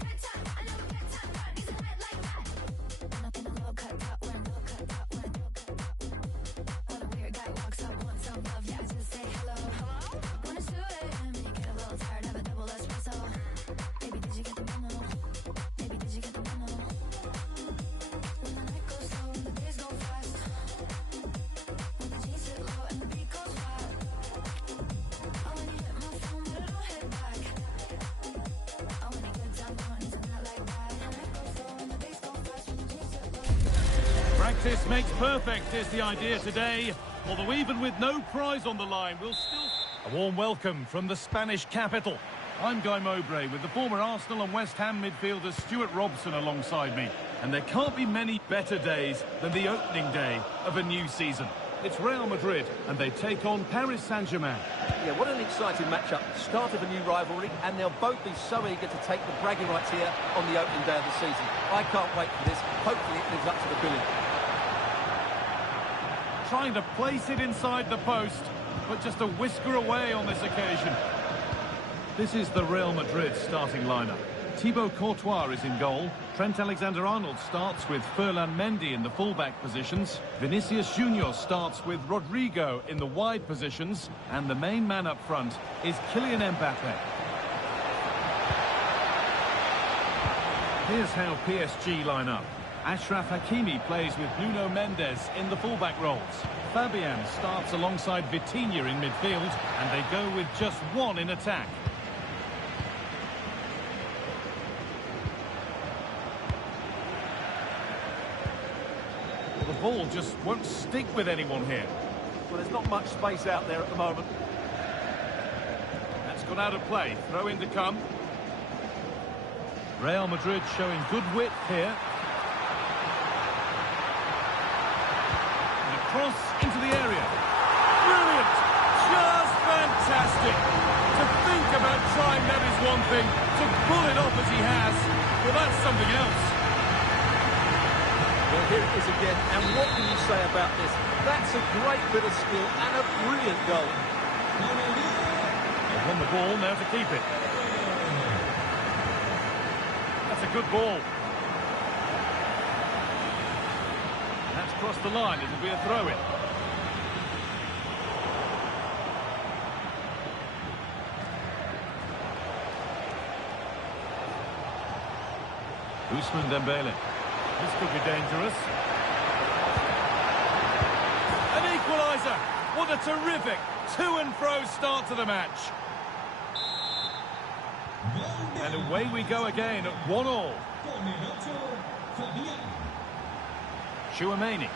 good time. I know a good time gone, isn't that like that? In a low cut top, when low cut top, when when a weird guy walks up, wants some love, yeah, I just say hello. Hello? When it's 2 a.m. and you get a little tired, have a double espresso. Baby, did you get the memo? Baby, did you get the memo? When the night goes slow and the days go fast. When the jeans sit low and the beat goes fast. Oh, when you hit my phone, but I don't hit back. Oh, when a good time gone, isn't that like that? The night goes slow and the days go fast. When the jeans sit low. Practice makes perfect is the idea today. Although even with no prize on the line, we'll still... A warm welcome from the Spanish capital. I'm Guy Mowbray with the former Arsenal and West Ham midfielder Stuart Robson alongside me. And there can't be many better days than the opening day of a new season. It's Real Madrid, and they take on Paris Saint-Germain. Yeah, what an exciting matchup. Start of a new rivalry, and they'll both be so eager to take the bragging rights here on the opening day of the season. I can't wait for this. Hopefully it lives up to the billing. Trying to place it inside the post, but just a whisker away on this occasion. This is the Real Madrid starting lineup. Thibaut Courtois is in goal. Trent Alexander-Arnold starts with Ferland Mendy in the fullback positions. Vinicius Junior starts with Rodrigo in the wide positions. And the main man up front is Kylian Mbappe. Here's how PSG line up. Achraf Hakimi plays with Nuno Mendes in the fullback roles. Fabian starts alongside Vitinha in midfield, and they go with just one in attack. The ball just won't stick with anyone here. Well, there's not much space out there at the moment. That's gone out of play. Throw in to come. Real Madrid showing good width here. And a cross into the area. Brilliant! Just fantastic! To think about trying that is one thing. To pull it off as he has, well, that's something else. Well, here it is again, and what can you say about this? That's a great bit of skill and a brilliant goal. They've won the ball, now to keep it. That's a good ball. That's crossed the line, it'll be a throw-in. Ousmane Dembele. This could be dangerous. An equaliser! What a terrific to-and-fro start to the match. And away we go again at 1-1. Chouameni.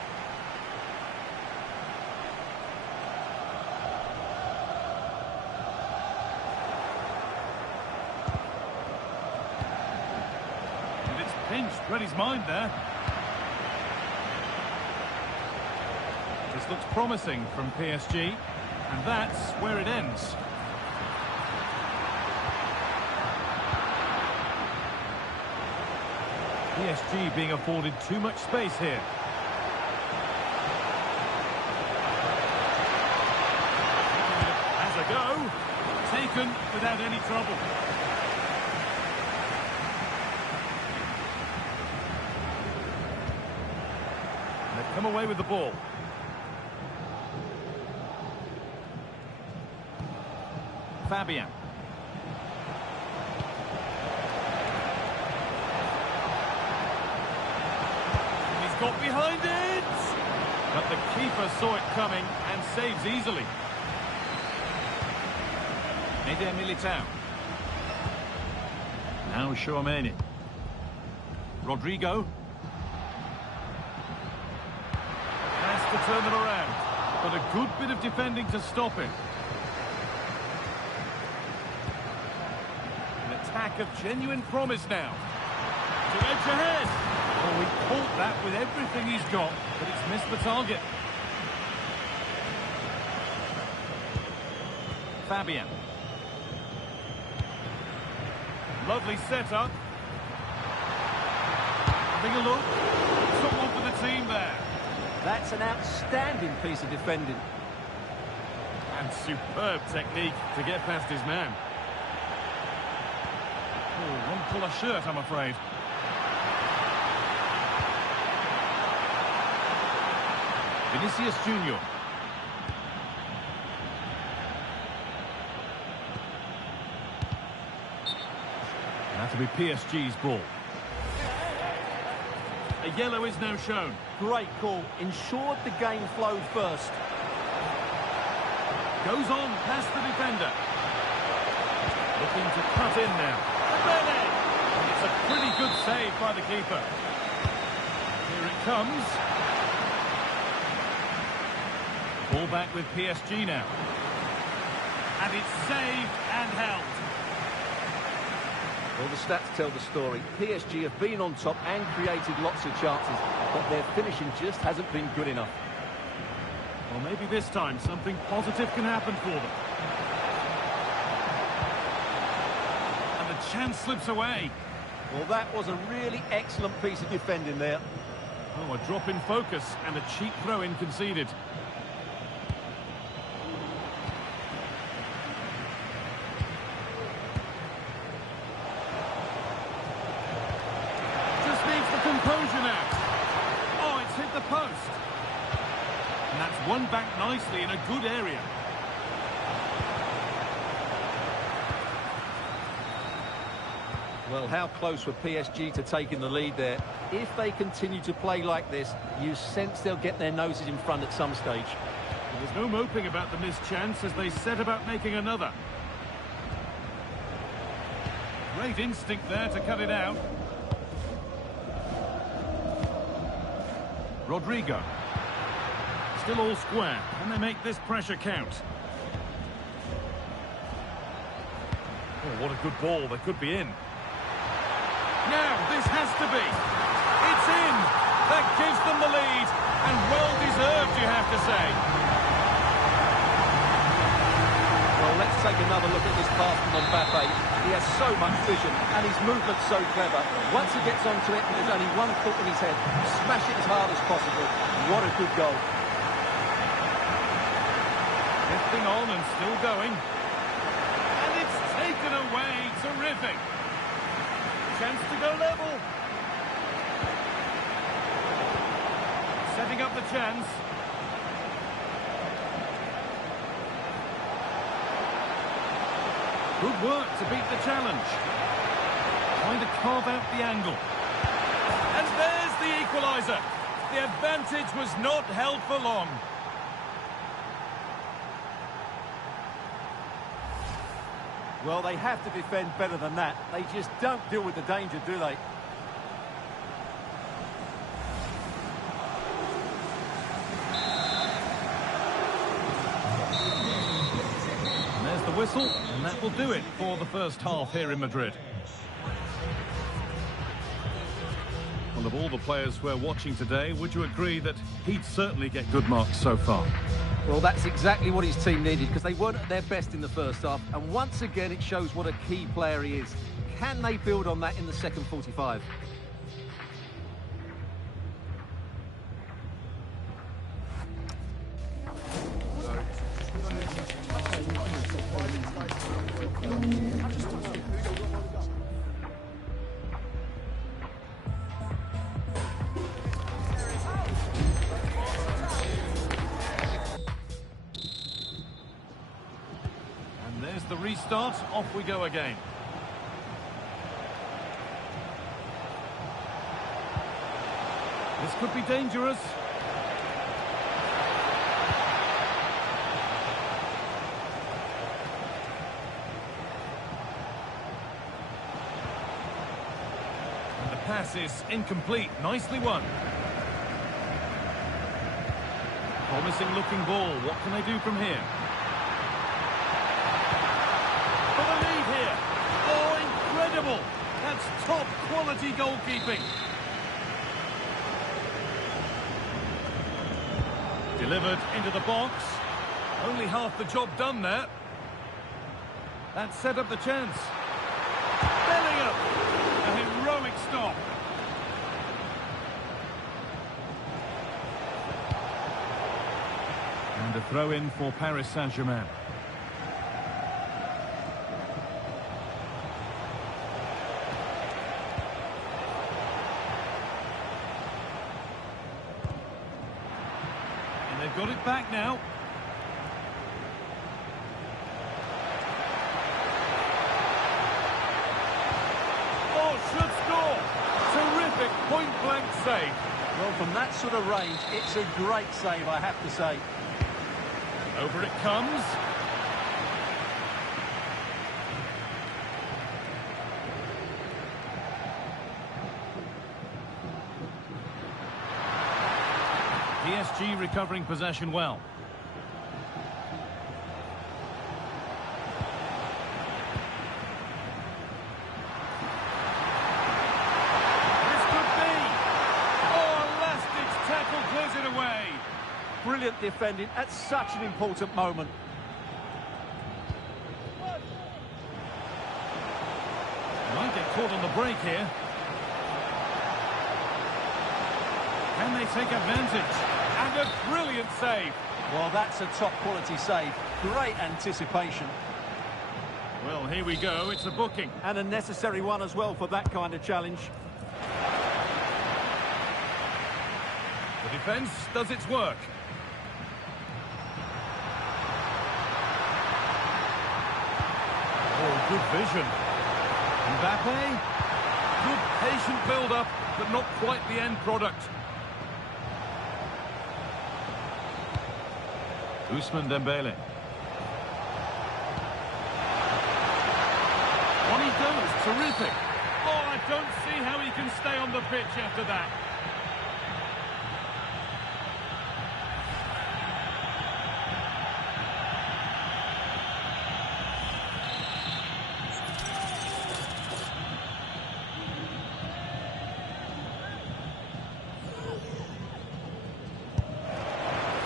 Pinched, read his mind there. This looks promising from PSG, and that's where it ends. PSG being afforded too much space here. Has a go. Taken without any trouble. Come away with the ball. Fabian. He's got behind it! But the keeper saw it coming and saves easily. Eder Militao. Now Chouameni. Rodrigo. To turn them around, but a good bit of defending to stop it. An attack of genuine promise now. To edge ahead. Oh, he caught that with everything he's got, but it's missed the target. Fabian. Lovely setup. Having a look. Someone for the team there. That's an outstanding piece of defending. And superb technique to get past his man. Oh, one collar shirt, I'm afraid. Vinicius Junior. That'll be PSG's ball. A yellow is now shown. Great call. Ensured the game flowed first. Goes on past the defender. Looking to cut in now. Dembele! It's a pretty good save by the keeper. Here it comes. Ball back with PSG now. And it's saved and held. Well, the stats tell the story. PSG have been on top and created lots of chances, but their finishing just hasn't been good enough. Well, maybe this time something positive can happen for them. And the chance slips away. Well, that was a really excellent piece of defending there. Oh, a drop in focus and a cheap throw-in conceded. Just needs the composure now. Oh, it's hit the post. And that's won back nicely in a good area. Well, how close were PSG to taking the lead there? If they continue to play like this, you sense they'll get their noses in front at some stage. There's no moping about the missed chance as they set about making another. Great instinct there to cut it out. Rodrigo. Still all square. Can they make this pressure count? Oh, what a good ball. They could be in. Now, this has to be. It's in. That gives them the lead. And well deserved, you have to say. Well, let's take another look at this pass from Mbappe. He has so much vision and his movement's so clever. Once he gets onto it, there's only one thought in his head. Smash it as hard as possible. What a good goal. Lifting on and still going. And it's taken away. Terrific. Chance to go level. Setting up the chance. Good work to beat the challenge. Trying to carve out the angle. And there's the equaliser. The advantage was not held for long. Well, they have to defend better than that. They just don't deal with the danger, do they? And there's the whistle, and that will do it for the first half here in Madrid. Well, of all the players we're watching today, would you agree that he'd certainly get good marks so far? Well, that's exactly what his team needed, because they weren't at their best in the first half. And once again, it shows what a key player he is. Can they build on that in the second 45? There's the restart. Off we go again. This could be dangerous. And the pass is incomplete. Nicely won. Promising looking ball. What can they do from here? That's top quality goalkeeping. Delivered into the box. Only half the job done there. That set up the chance. Bellingham. A heroic stop. And a throw in for Paris Saint-Germain. They've got it back now. Oh, should score. Terrific point-blank save. Well, from that sort of range, it's a great save, I have to say. Over it comes. PSG recovering possession well. Brilliant defending at such an important moment. Might get caught on the break here. Can they take advantage? And a brilliant save. Well, that's a top-quality save. Great anticipation. Well, here we go. It's a booking. And a necessary one as well for that kind of challenge. The defence does its work. Oh, good vision. Mbappe. Good patient build-up, but not quite the end product. Ousmane Dembele. On he goes, terrific. Oh, I don't see how he can stay on the pitch after that.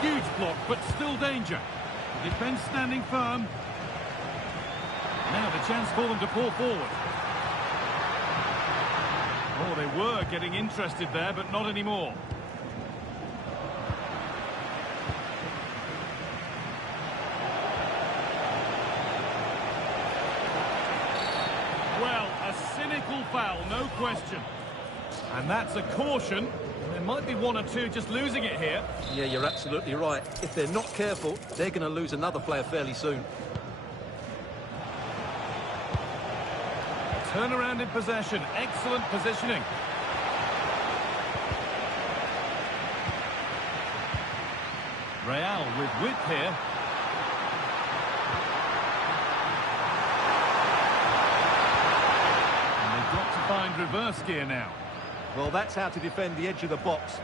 Huge block, but still danger. The defence standing firm. Now the chance for them to pull forward. Oh, they were getting interested there, but not anymore. Well, a cynical foul, no question. And that's a caution. There might be one or two just losing it here. Yeah, you're absolutely right. If they're not careful, they're going to lose another player fairly soon. Turnaround in possession. Excellent positioning. Real with width here. And they've got to find reverse gear now. Well, that's how to defend the edge of the box.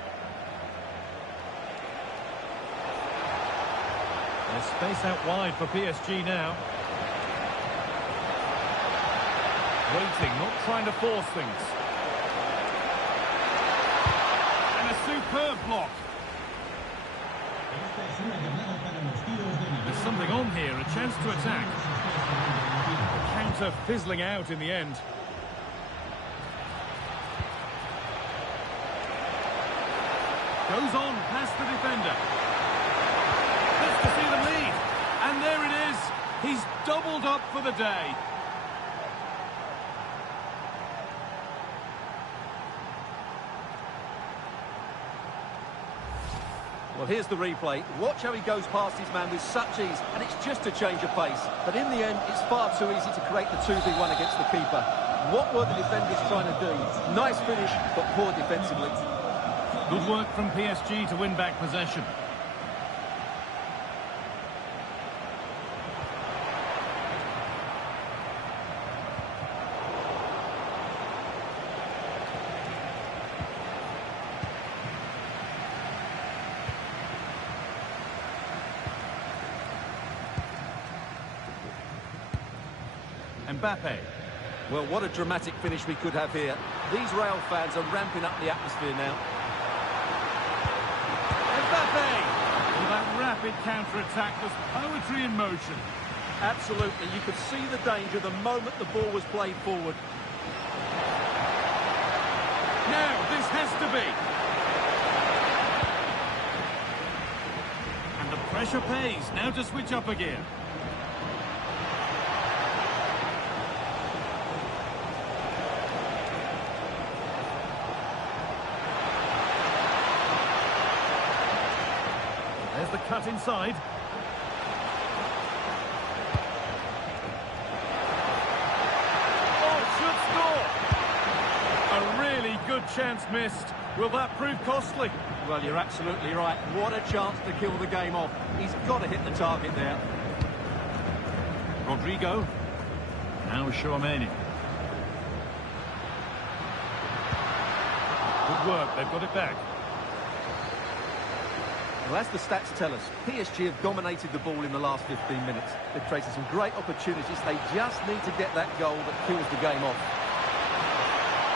There's space out wide for PSG now. Waiting, not trying to force things. And a superb block. There's something on here, a chance to attack. The counter fizzling out in the end. Goes on past the defender. Gets to see them lead. And there it is. He's doubled up for the day. Well, here's the replay. Watch how he goes past his man with such ease, and it's just a change of pace. But in the end, it's far too easy to create the 2v1 against the keeper. What were the defenders trying to do? Nice finish, but poor defensively. Good work from PSG to win back possession. Mbappe. Well, what a dramatic finish we could have here. These Real fans are ramping up the atmosphere now. Mbappe! Well, that rapid counter-attack was poetry in motion. Absolutely. You could see the danger the moment the ball was played forward. Now, this has to be. And the pressure pays. Now to switch up again. There's the cut inside. Oh, should score! A really good chance missed. Will that prove costly? Well, you're absolutely right. What a chance to kill the game off. He's got to hit the target there. Rodrigo. Now Chouameni. Good work. They've got it back. Well, as the stats tell us, PSG have dominated the ball in the last 15 minutes. They've created some great opportunities. They just need to get that goal that kills the game off.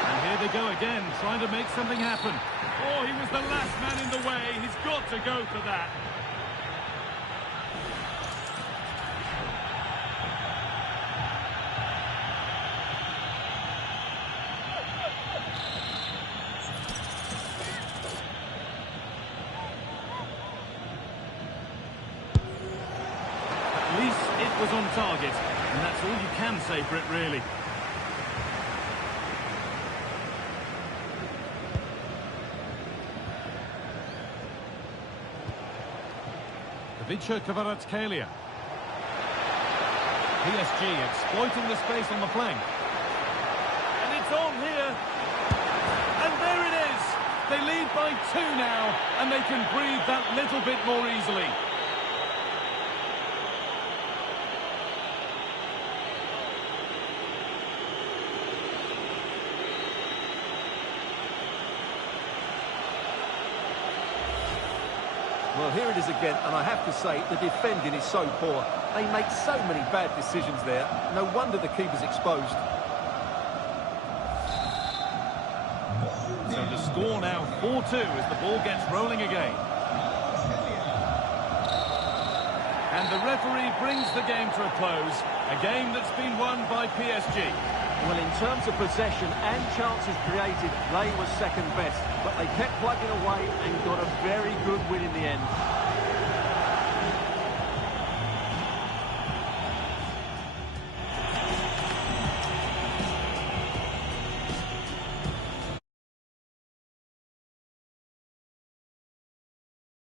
And here they go again, trying to make something happen. Oh, he was the last man in the way. He's got to go for that. was on target, and that's all you can say for it, really. Vicha Kvaratskhelia. PSG exploiting the space on the flank. And it's on here. And there it is. They lead by 2 now, and they can breathe that little bit more easily. Well, here it is again, and I have to say, the defending is so poor. They make so many bad decisions there. No wonder the keeper's exposed. So the score now 4-2 as the ball gets rolling again. And the referee brings the game to a close. A game that's been won by PSG. Well, in terms of possession and chances created, they were second best. But they kept plugging away and got a very good win in the end.